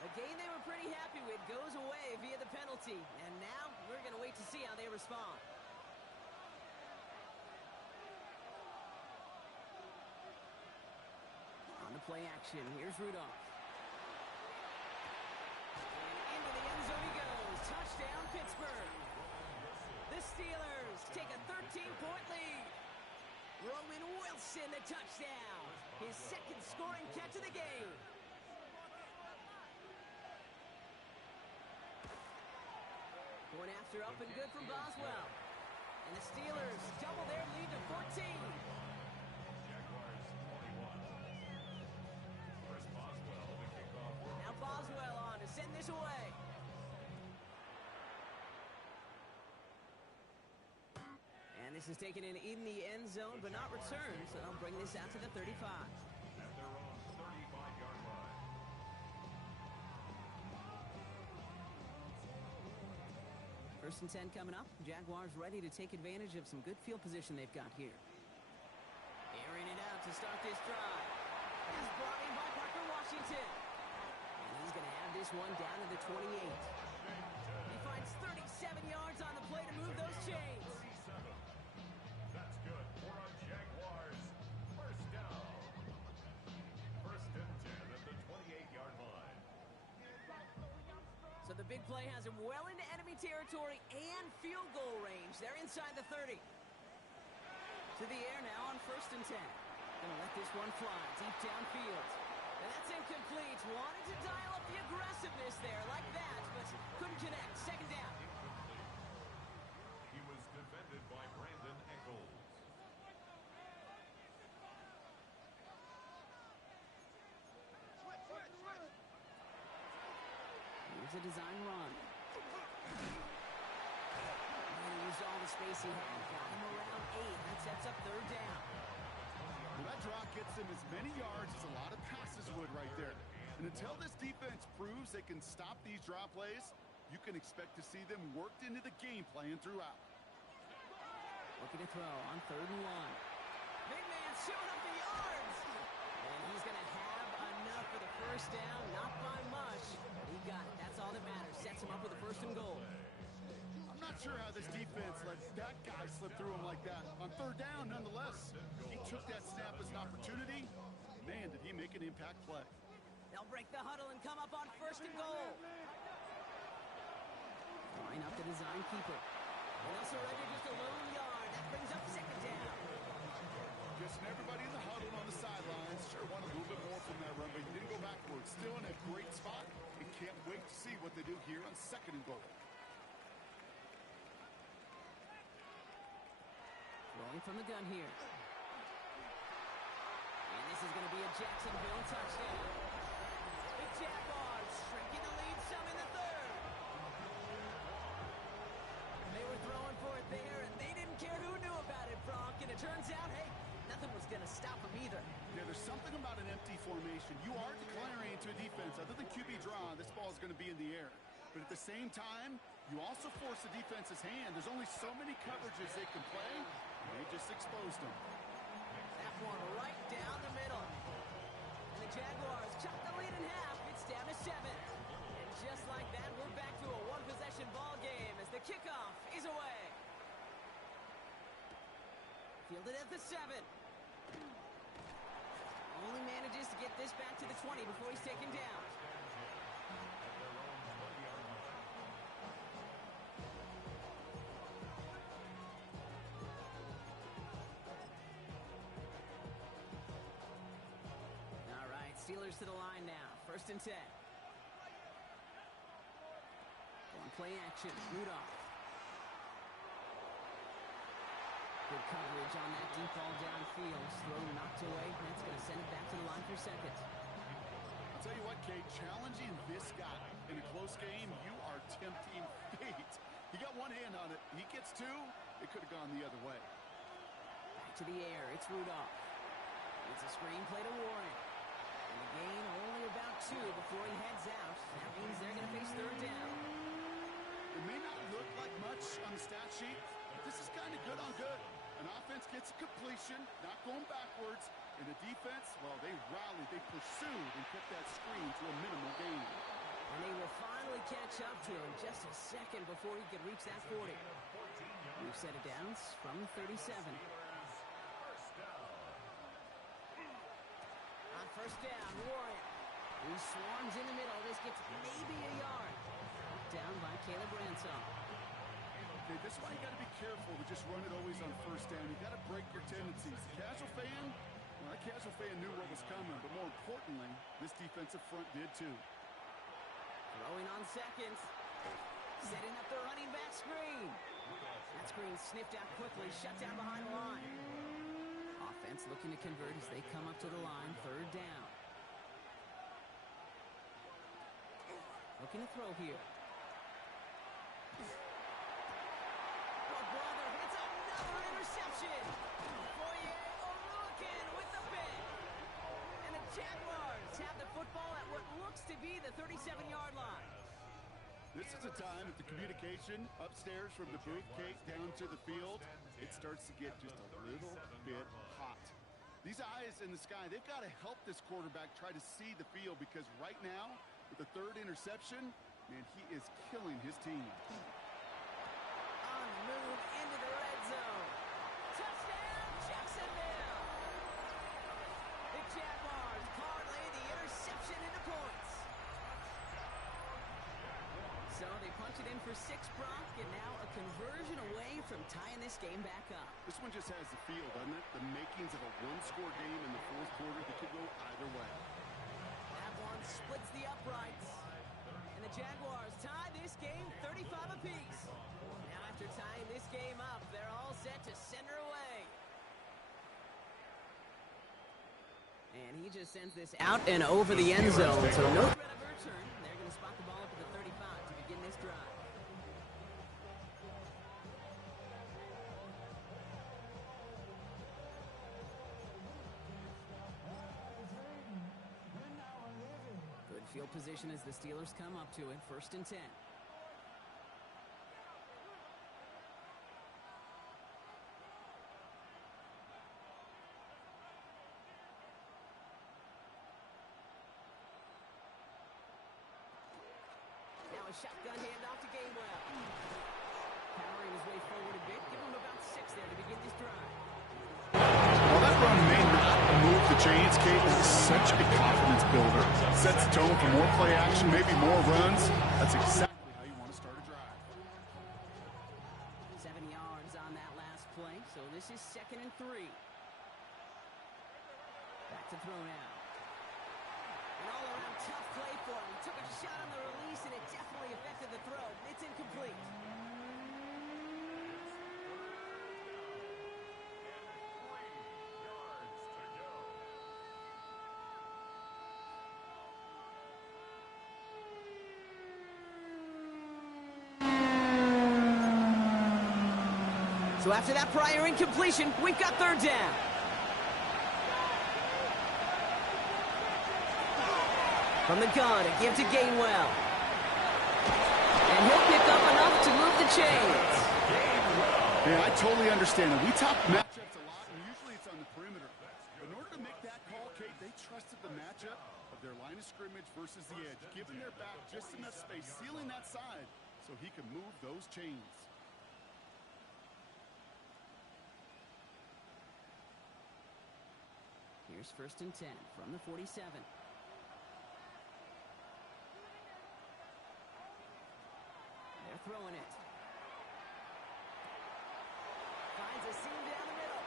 A game they were pretty happy with goes away via the penalty. And now we're going to wait to see how they respond. On the play action, here's Rudolph. And into the end zone he goes. Touchdown, Pittsburgh. The Steelers take a 13-point lead. Roman Wilson, the touchdown. His 2nd scoring catch of the game. Going after up and good from Boswell. And the Steelers double their lead to 14. Jaguars 21. Chris Boswell, the kickoff. Now Boswell on to send this away. And this is taken in the end zone, but not returned, so they'll bring this out to the 35. At their own 35-yard line. First and 10 coming up. Jaguars ready to take advantage of some good field position they've got here. Airing it out to start this drive. Is brought in by Parker Washington. And he's going to have this one down to the 28. He finds 37 yards on the play to move those chains. That's good for a Jaguars. 1st down. 1st and 10 at the 28-yard line. So the big play has him well into enemy territory and field goal range. They're inside the 30. To the air now on 1st and 10. Gonna let this one fly deep downfield. And that's incomplete. Wanted to dial up the aggressiveness there like that, but couldn't connect. 2nd down. He was defended by Brandon Echols. Here's a design run. And he used all the space he had. Got him around 8. That sets up 3rd down. Well, that drop gets them as many yards as a lot of passes would right there. And until this defense proves they can stop these drop plays, you can expect to see them worked into the game plan throughout. Looking to throw on 3rd and 1. Big man showing up the yards. And he's going to have enough for the 1st down. Not by much, but he got it. That's all that matters. Sets him up with a 1st and goal. I'm not sure how this defense let that guy slip through him like that. On 3rd down, nonetheless, he took that snap as an opportunity, Man, did he make an impact play. They'll break the huddle and come up on 1st and goal. Line up the design keeper. And they'll surrender just a lone yard. That brings up 2nd down. Guessing everybody in the huddle on the sidelines sure want a little bit more from that run, but he didn't go backwards. Still in a great spot. And can't wait to see what they do here on 2nd and goal. Rolling from the gun here. And this is going to be a Jacksonville touchdown. The Jaguars shrinking the lead some in the 3rd. They were throwing for it there, and they didn't care who knew about it, Bronk. And it turns out, hey, nothing was going to stop them either. Yeah, there's something about an empty formation. You are declaring to a defense. Other than QB draw, this ball is going to be in the air. But at the same time, you also force the defense's hand. There's only so many coverages they can play. They just exposed them. That one right down the middle. And the Jaguars cut the lead in half. It's down to 7. And just like that, we're back to a one-possession ball game as the kickoff is away. Fielded at the 7. Only manages to get this back to the 20 before he's taken down. Steelers to the line now. 1st and 10. One play action. Rudolph. Good coverage on that deep ball downfield. Throw knocked away. That's going to send it back to the line for 2nd. I'll tell you what, Kate. Challenging this guy in a close game, you are tempting fate. He got one hand on it. He gets 2. It could have gone the other way. Back to the air. It's Rudolph. It's a screen play to Warren. And the gain only about 2 before he heads out. That means they're going to face 3rd down. It may not look like much on the stat sheet, but this is kind of good on good. An offense gets a completion, not going backwards. And the defense, well, they rallied, they pursued, and kept that screen to a minimal gain. And they will finally catch up to him just a second before he could reach that 40. We've set it down from 37. On 1st down, Warren. He swarms in the middle. This gets maybe a yard. Down by Caleb Ransom. Okay, this is why you got to be careful to just run it always on 1st down. You got to break your tendencies. The casual fan, well, that casual fan knew what was coming, but more importantly, this defensive front did too. Throwing on 2nd. Setting up the running back screen. That screen sniffed out quickly, shut down behind the line. Offense looking to convert as they come up to the line. 3rd down. Looking to throw here. Oh, brother, it's another interception. Foye Oluokun with the pick. And the Jaguars have the football at what looks to be the 37-yard line. This is a time that the communication upstairs from the booth, Kate, down to the field, it starts to get just a little bit hot. These eyes in the sky, they've got to help this quarterback try to see the field, because right now, with the 3rd interception, man, he is killing his team. On the move into the red zone. Touchdown, Jacksonville! The Jaguars parlay the interception into points. So they punch it in for 6, Brock, and now a conversion away from tying this game back up. This one just has the feel, doesn't it? The makings of a one-score game in the 4th quarter that could go either way. That one splits the uprights. And the Jaguars tie this game 35 apiece. Now after tying this game up, they're all set to send her away. And he just sends this out and over the end zone. So no threat of a return. They're going to spot the ball up at the 35 to begin this drive. Good field position as the Steelers come up to it. 1st and 10. Now a shotgun handoff to Gainwell. Powering his way forward a bit. Give him about 6 there to begin this drive. Well, that run may not move the chains, Kate. That is such a confidence builder. Sets the tone for more play action, maybe more runs. That's exactly how you want to start a drive. 7 yards on that last play, so this is 2nd and 3. Back to throw now. An all-around tough play for him. He took a shot on the release, and it definitely affected the throw. It's incomplete. So after that prior incompletion, we've got 3rd down. From the gun, a give to Gainwell. And he'll pick up enough to move the chains. Yeah, I totally understand it. We talk matchups a lot, and usually it's on the perimeter. But in order to make that call, Kate, they trusted the matchup of their line of scrimmage versus the edge, giving their back just enough space, sealing that side so he can move those chains. Here's 1st and 10 from the 47. They're throwing it. Finds a seam down the middle.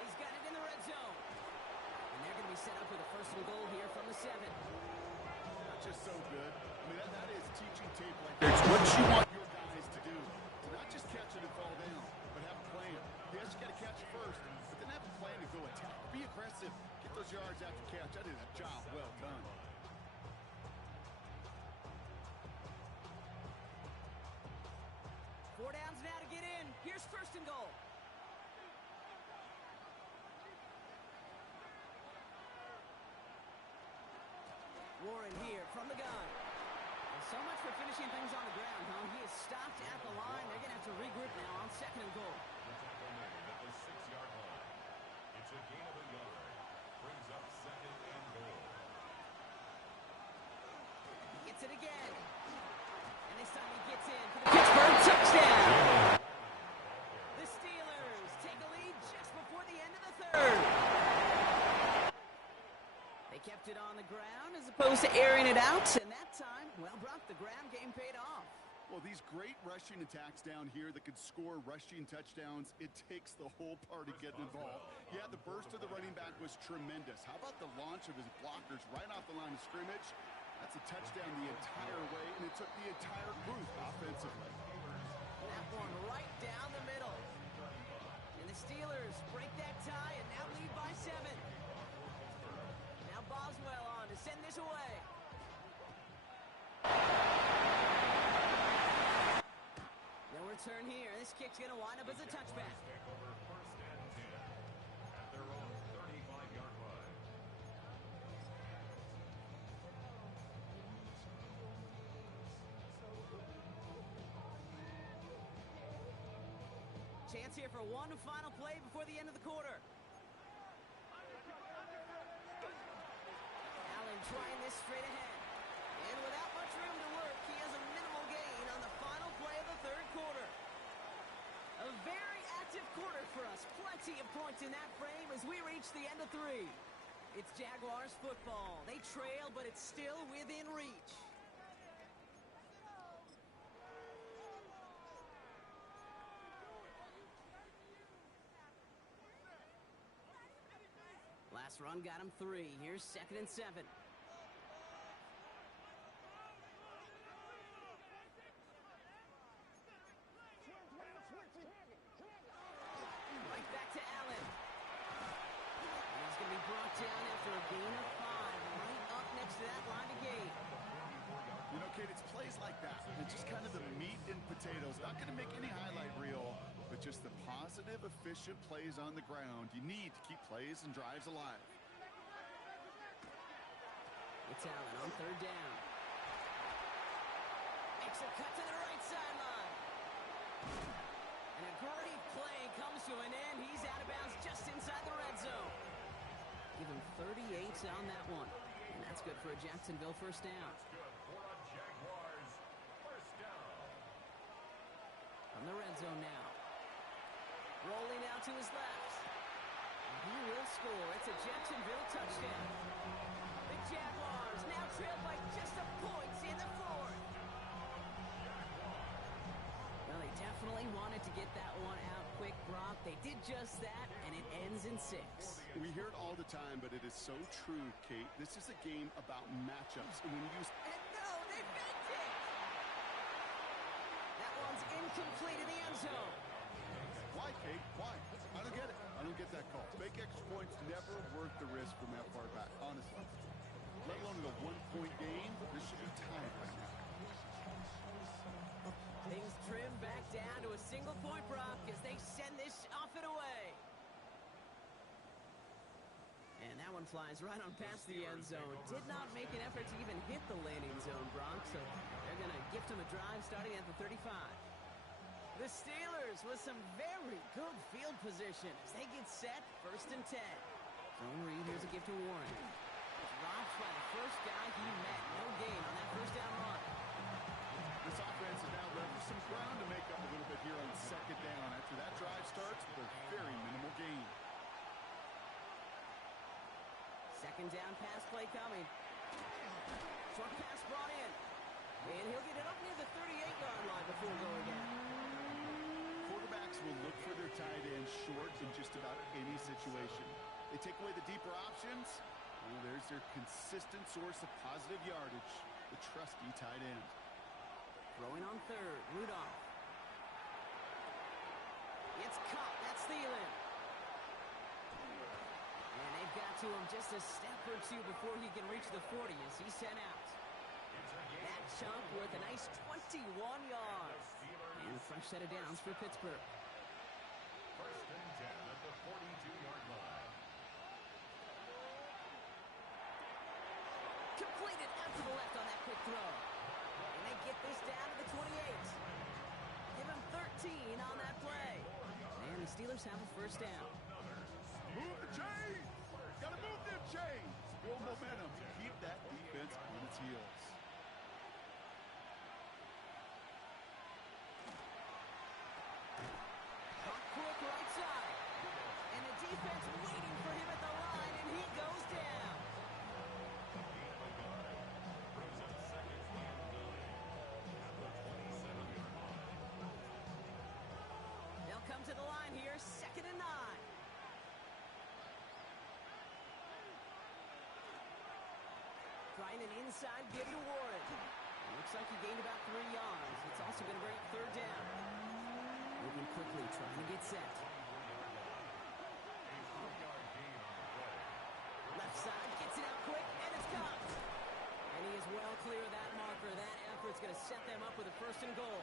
He's got it in the red zone. And they're going to be set up with a 1st and goal here from the 7. Not just so good. I mean, that is teaching tape like that. It's what you want your guys to do. To not just catch it and fall down, but have a plan. Yes, you got to catch it first, but then have a plan to go attack. Be aggressive. Get those yards after catch. That is a job well done. Four downs now to get in. Here's 1st and goal. Warren here from the gun. And so much for finishing things on the ground, huh? He is stopped at the line. They're going to have to regroup now on 2nd and goal. The tackle made at the 6-yard line. It's a gain of a yard. Brings up 2nd and goal. He gets it again. And this time he gets in for the Pittsburgh touchdown. The Steelers take a lead just before the end of the 3rd. They kept it on the ground as opposed to airing it out. And that time, well, Brock, the ground game paid off. Well, these great rushing attacks down here that could score rushing touchdowns, it takes the whole party getting involved. Yeah, the burst of the running back was tremendous. How about the launch of his blockers right off the line of scrimmage? That's a touchdown the entire way, and it took the entire group offensively. That one right down the middle. And the Steelers break that tie and now lead by 7. Now Boswell on to send this away. No return here. This kick's going to wind up as a touchback. Take over 1st and 10 at their own 35-yard line. Chance here for one final play before the end of the quarter. Allen trying this straight ahead. And without much room to work, he has a minimal gain on the final play of the 3rd quarter. A very active quarter for us. Plenty of points in that frame as we reach the end of 3. It's Jaguars football. They trail, but it's still within reach. Last run got him 3. Here's 2nd and 7. Right back to Allen. And he's going to be brought down after a gain of 5. Right up next to that line of gain. You know, Kate, it's plays like that. It's just kind of the meat and potatoes. Not going to make any highlight reel, but just the positive, efficient plays on the ground. You need to keep plays and drives alive. It's Allen on 3rd down. Makes a cut to the right sideline. And a great play comes to an end. He's out of bounds just inside the red zone. Give him 38 on that one. And that's good for a Jacksonville 1st down. Good for a Jaguars 1st down. From the red zone now. Rolling out to his left. And He will score. It's a Jacksonville touchdown. The Jaguars now trail by just a point in the fourth. Well, they definitely wanted to get that one out quick, Brock. They did just that, and it ends in 6. We hear it all the time, but it is so true, Kate. This is a game about matchups. And when you use... And no, they faked it! That one's incomplete in the end zone. Why, Kate? Why? I don't get it. I don't get that call. Fake extra points never worth the risk from that far back, honestly. Let alone the one-point game. This should be tied right now. Things trim back down to a single point, Brock, as they send this off and away. And that one flies right on past the end zone. Did not make an effort to even hit the landing zone, Brock, so they're going to gift him a drive starting at the 35. The Steelers with some very good field position as they get set, 1st and 10. Zone read, here's a gift to Warren. Drops by the first guy he met. No gain on that first down run. This offense is now left with some ground to make up a little bit here on 2nd down. After that drive starts with a very minimal gain. 2nd down pass play coming. Short pass brought in. And he'll get it up near the 38-yard line before going down. Quarterbacks will look for their tight end short in just about any situation. They take away the deeper options. Well, there's their consistent source of positive yardage, the trusty tight end. Throwing on 3rd, Rudolph. It's caught. That's Thielen. And they've got to him just a step or two before he can reach the 40 as he's sent out. That chunk worth a nice 21 yards. And a fresh set of downs for Pittsburgh. 1st and 10 at the 42-yard line. Completed out to the left on that quick throw. And they get this down to the 28. Give him 13 on that play. And the Steelers have a 1st down. Move the chains! Gotta move them chains! Build momentum. Keep that defense on its heels. Hot quick right side. And the defense waiting for him at the line, and he goes down. They'll come to the line here, 2nd and 9. Trying an inside give to Warren. It looks like he gained about 3 yards. It's also going to bring up 3rd down. Moving quickly, trying to get set. Left side, gets it out quick, and it's caught. And he is well clear of that marker. That effort's going to set them up with a 1st and goal.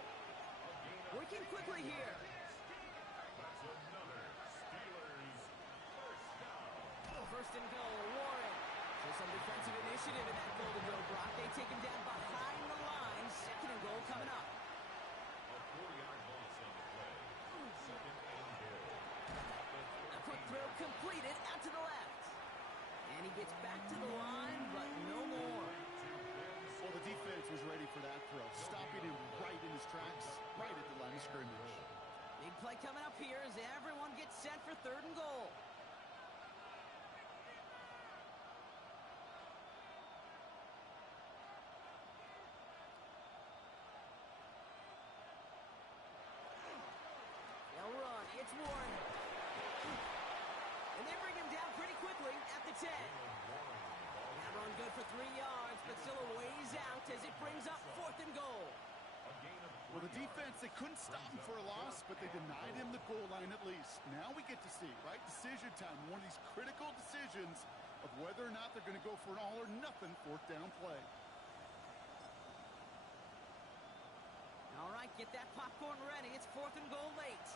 Working quickly here. That's another Steelers 1st down. 1st and goal, Warren. So some defensive initiative in that goal to go, Brock. They take him down behind the line. 2nd and goal coming up. A 4-yard loss on the play. 2nd and goal. A quick throw completed out to the left. And he gets back to the line, but no more. Well, the defense was ready for that throw, stopping him right in his tracks, right at the line of scrimmage. Big play coming up here as everyone gets set for 3rd and goal. They'll run. It's Warren. And they bring him down pretty quickly at the 10. That run good for 3 yards, but still a ways out as it brings up 4th and goal. Well, the defense, they couldn't stop him for a loss, but they denied him the goal line at least. Now we get to see, right? Decision time, one of these critical decisions of whether or not they're going to go for an all-or-nothing 4th down play. All right, get that popcorn ready. It's 4th and goal late.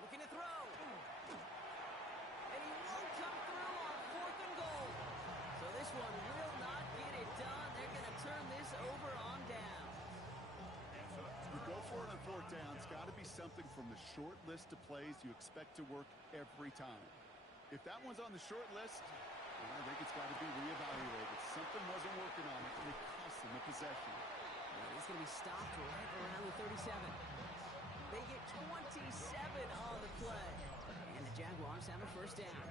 Looking to throw. And he won't come through on 4th and goal. So this one will not get it done. They're going to turn this over on down. You go for it on 4th down. It's got to be something from the short list of plays you expect to work every time. If that one's on the short list, well, I think it's got to be reevaluated. Something wasn't working on it, and it cost them a possession. Well, he's going to be stopped right around the 37. They They get 27 on the play. And the Jaguars have a first down.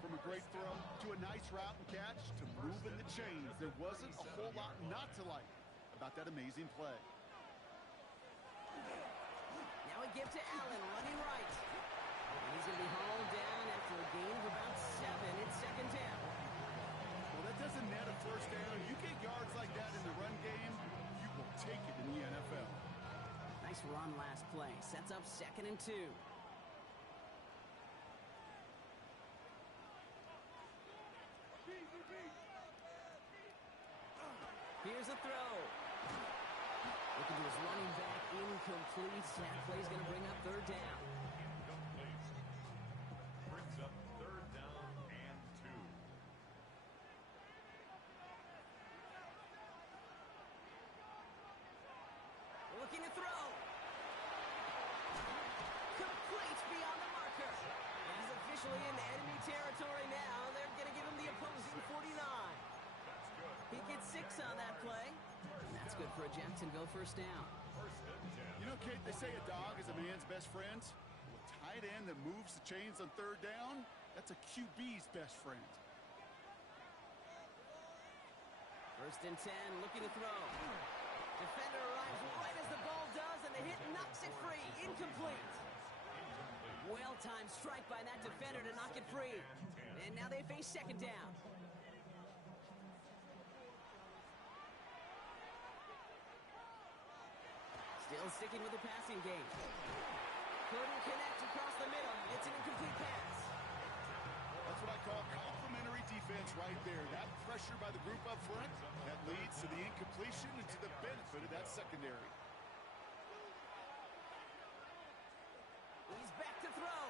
From a great throw to a nice route and catch to moving the chains, there wasn't a whole lot not to like about that amazing play. Now a give to Allen, running right. And he's going to be hauled down after a gain of about 7. It's second down. Well, that doesn't net a first down. You get yards like that in the run game, you will take it in the NFL. Nice run last play. Sets up 2nd and 2. Here's a throw. Looking to his running back, incomplete. That play's going to bring up 3rd down. Incomplete. Brings up 3rd down and 2. Looking to throw. Complete beyond the marker. He's officially in enemy territory now. They're going to give him the opposing 49. He gets 6 on that play. And that's good for a Jacksonville first down. You know, Kate, they say a dog is a man's best friend. Well, a tight end that moves the chains on 3rd down, that's a QB's best friend. 1st and 10, looking to throw. Defender arrives right as the ball does, and the hit knocks it free. Incomplete. Well-timed strike by that defender to knock it free. And now they face 2nd down. Still sticking with the passing game. Couldn't connect across the middle. It's an incomplete pass. That's what I call complimentary defense right there. That pressure by the group up front, that leads to the incompletion and to the benefit of that secondary. He's back to throw.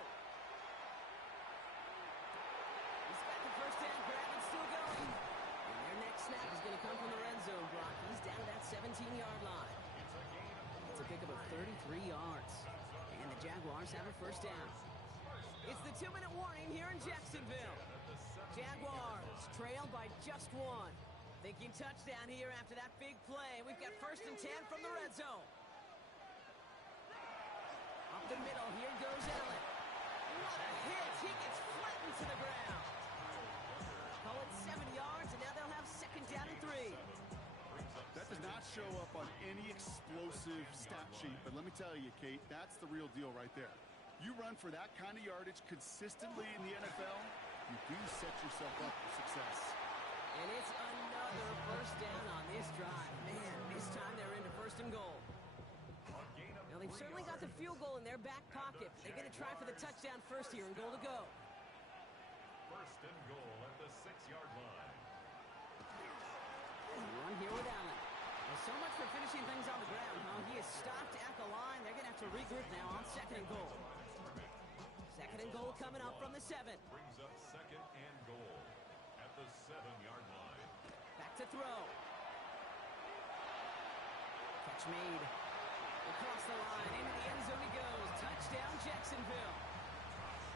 He's got the first down grab and still going. And their next snap is going to come from the red zone, Brock. He's down to that 17-yard line. It's a pick of 33 yards. And the Jaguars have a first down. It's the 2-minute warning here in Jacksonville. Jaguars trail by just 1. Thinking touchdown here after that big play. We've got 1st and 10 from the red zone. Up the middle, here goes Allen. What a hit! He gets flattened to the ground. Call it 70 yards, and now they'll have 2nd down and 3. That does not show up on any explosive stat sheet, but let me tell you, Kate, that's the real deal right there. You run for that kind of yardage consistently in the NFL, you do set yourself up for success. And it's another first down on this drive. Man, this time they're into 1st and goal. Now, they've certainly got the field goal in their back pocket. They're going to try for the touchdown first here and goal to go. 1st and goal at the 6-yard line. Run here with Allen. Well, so much for finishing things on the ground, huh? He is stopped at the line. They're going to have to regroup now on 2nd and goal. 2nd and goal coming up from the 7. Brings up 2nd and goal at the 7-yard line. Back to throw. Catch made. Across the line, into the end zone he goes. Touchdown, Jacksonville.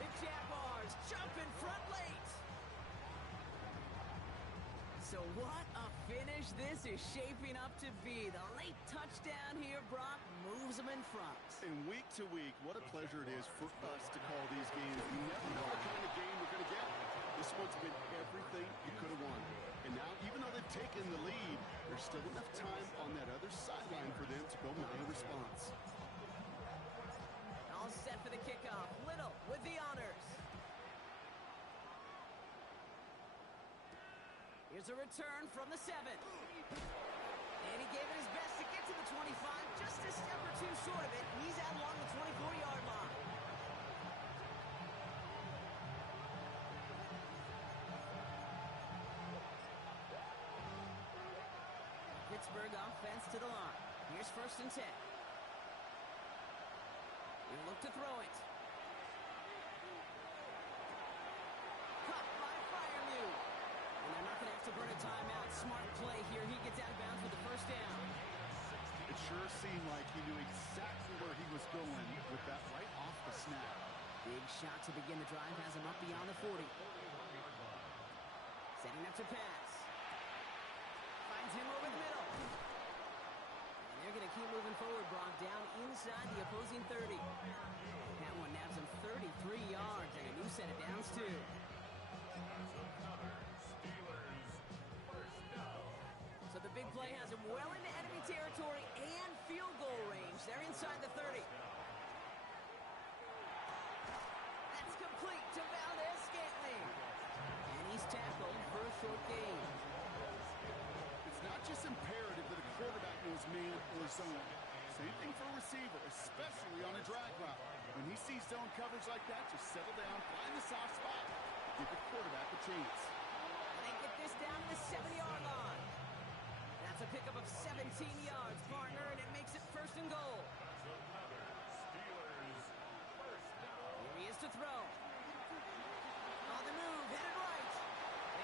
The Jaguars jump in front late. So what a finish this is shaping up to be. The late touchdown here, Brock, moves them in front. And week to week, what a pleasure it is for us to call these games. We never know what kind of game we're going to get. This one's been everything you could have won. And now, even though they've taken the lead, there's still enough time on that other sideline for them to go mount a response. All set for the kickoff. Little with the honors. Here's a return from the 7. And he gave it his best to get to the 25. Just a step or 2 short of it. He's out along the 24-yard line. Pittsburgh offense to the line. Here's 1st and 10. He'll look to throw it. Caught by Freiermuth. And they're not going to have to burn a timeout. Smart play here. He gets out of bounds with the first down. It sure seemed like he knew exactly where he was going with that right off the snap. Big shot to begin the drive has him up beyond the 40. Setting up to pass. Finds him over the middle. And they're they're going to keep moving forward, Brock, down inside the opposing 30. That one nabs him 33 yards and a new set of downs, too. So the big play has him well into enemy territory and field goal range. They're inside the 30. That's complete to Valdez-Scantling. And he's tackled for a short gain. It's not just imperative that a quarterback knows man or zone. Same thing for a receiver, especially on a drag route. When he sees zone coverage like that, just settle down, find the soft spot, give the quarterback a chance. And they get this down to the 70-yard line. That's a pickup of 17 yards, partner, and it makes it first and goal. Here he is to throw. On the move, headed right.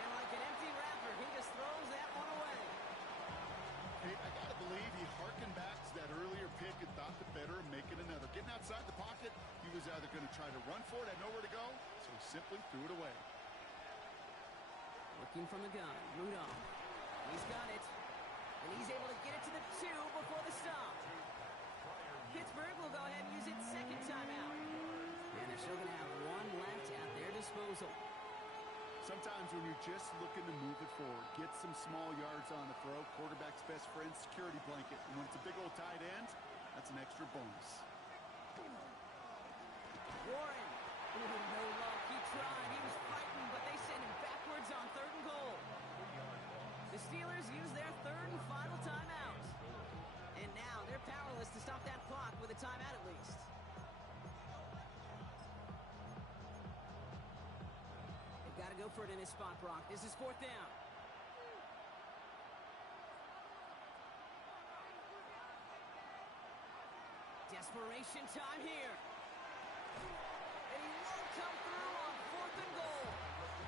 And like an empty wrapper, he just throws that one away. Hey, I gotta believe he harkened back to that earlier pick and thought the better of making another. Getting outside the pocket, he was either going to try to run for it, had nowhere to go, so he simply threw it away. Looking from the gun, Rudolph. He's got it. And he's able to get it to the 2 before the stop. Pittsburgh will go ahead and use its second timeout. And they're still going to have one left at their disposal. Sometimes when you're just looking to move it forward, get some small yards on the throw, quarterback's best friend, security blanket. And when it's a big old tight end, that's an extra bonus. Warren. Ooh, no luck. He tried. He was fighting, but they sent him backwards on 3rd and goal. The Steelers use their 3rd and final timeout. And now they're powerless to stop that clock with a timeout at least. They've got to go for it in his spot, Brock. This is 4th down. Desperation time here. And he won't come through on 4th and goal.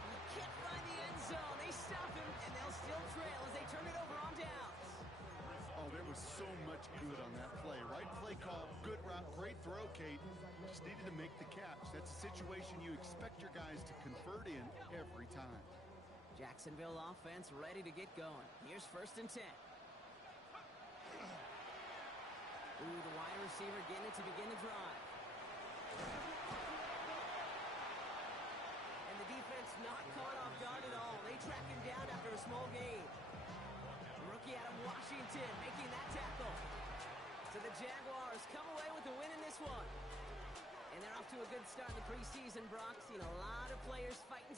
He can't find the end zone. They stop him, and they'll still trail as they turn it over on downs. Oh, there was so much good on that play. Right play call, good route, great throw, Kate. Just needed to make the catch. That's a situation you expect your guys to convert in every time. Jacksonville offense ready to get going. Here's 1st and 10. Ooh, the wide receiver getting it to begin the drive. And the defense not caught off guard at all. They track him down after a small gain. Rookie out of Washington making that tackle. So the Jaguars come away with the win in this one. And they're off to a good start in the preseason, Brock. Seen a lot of players fighting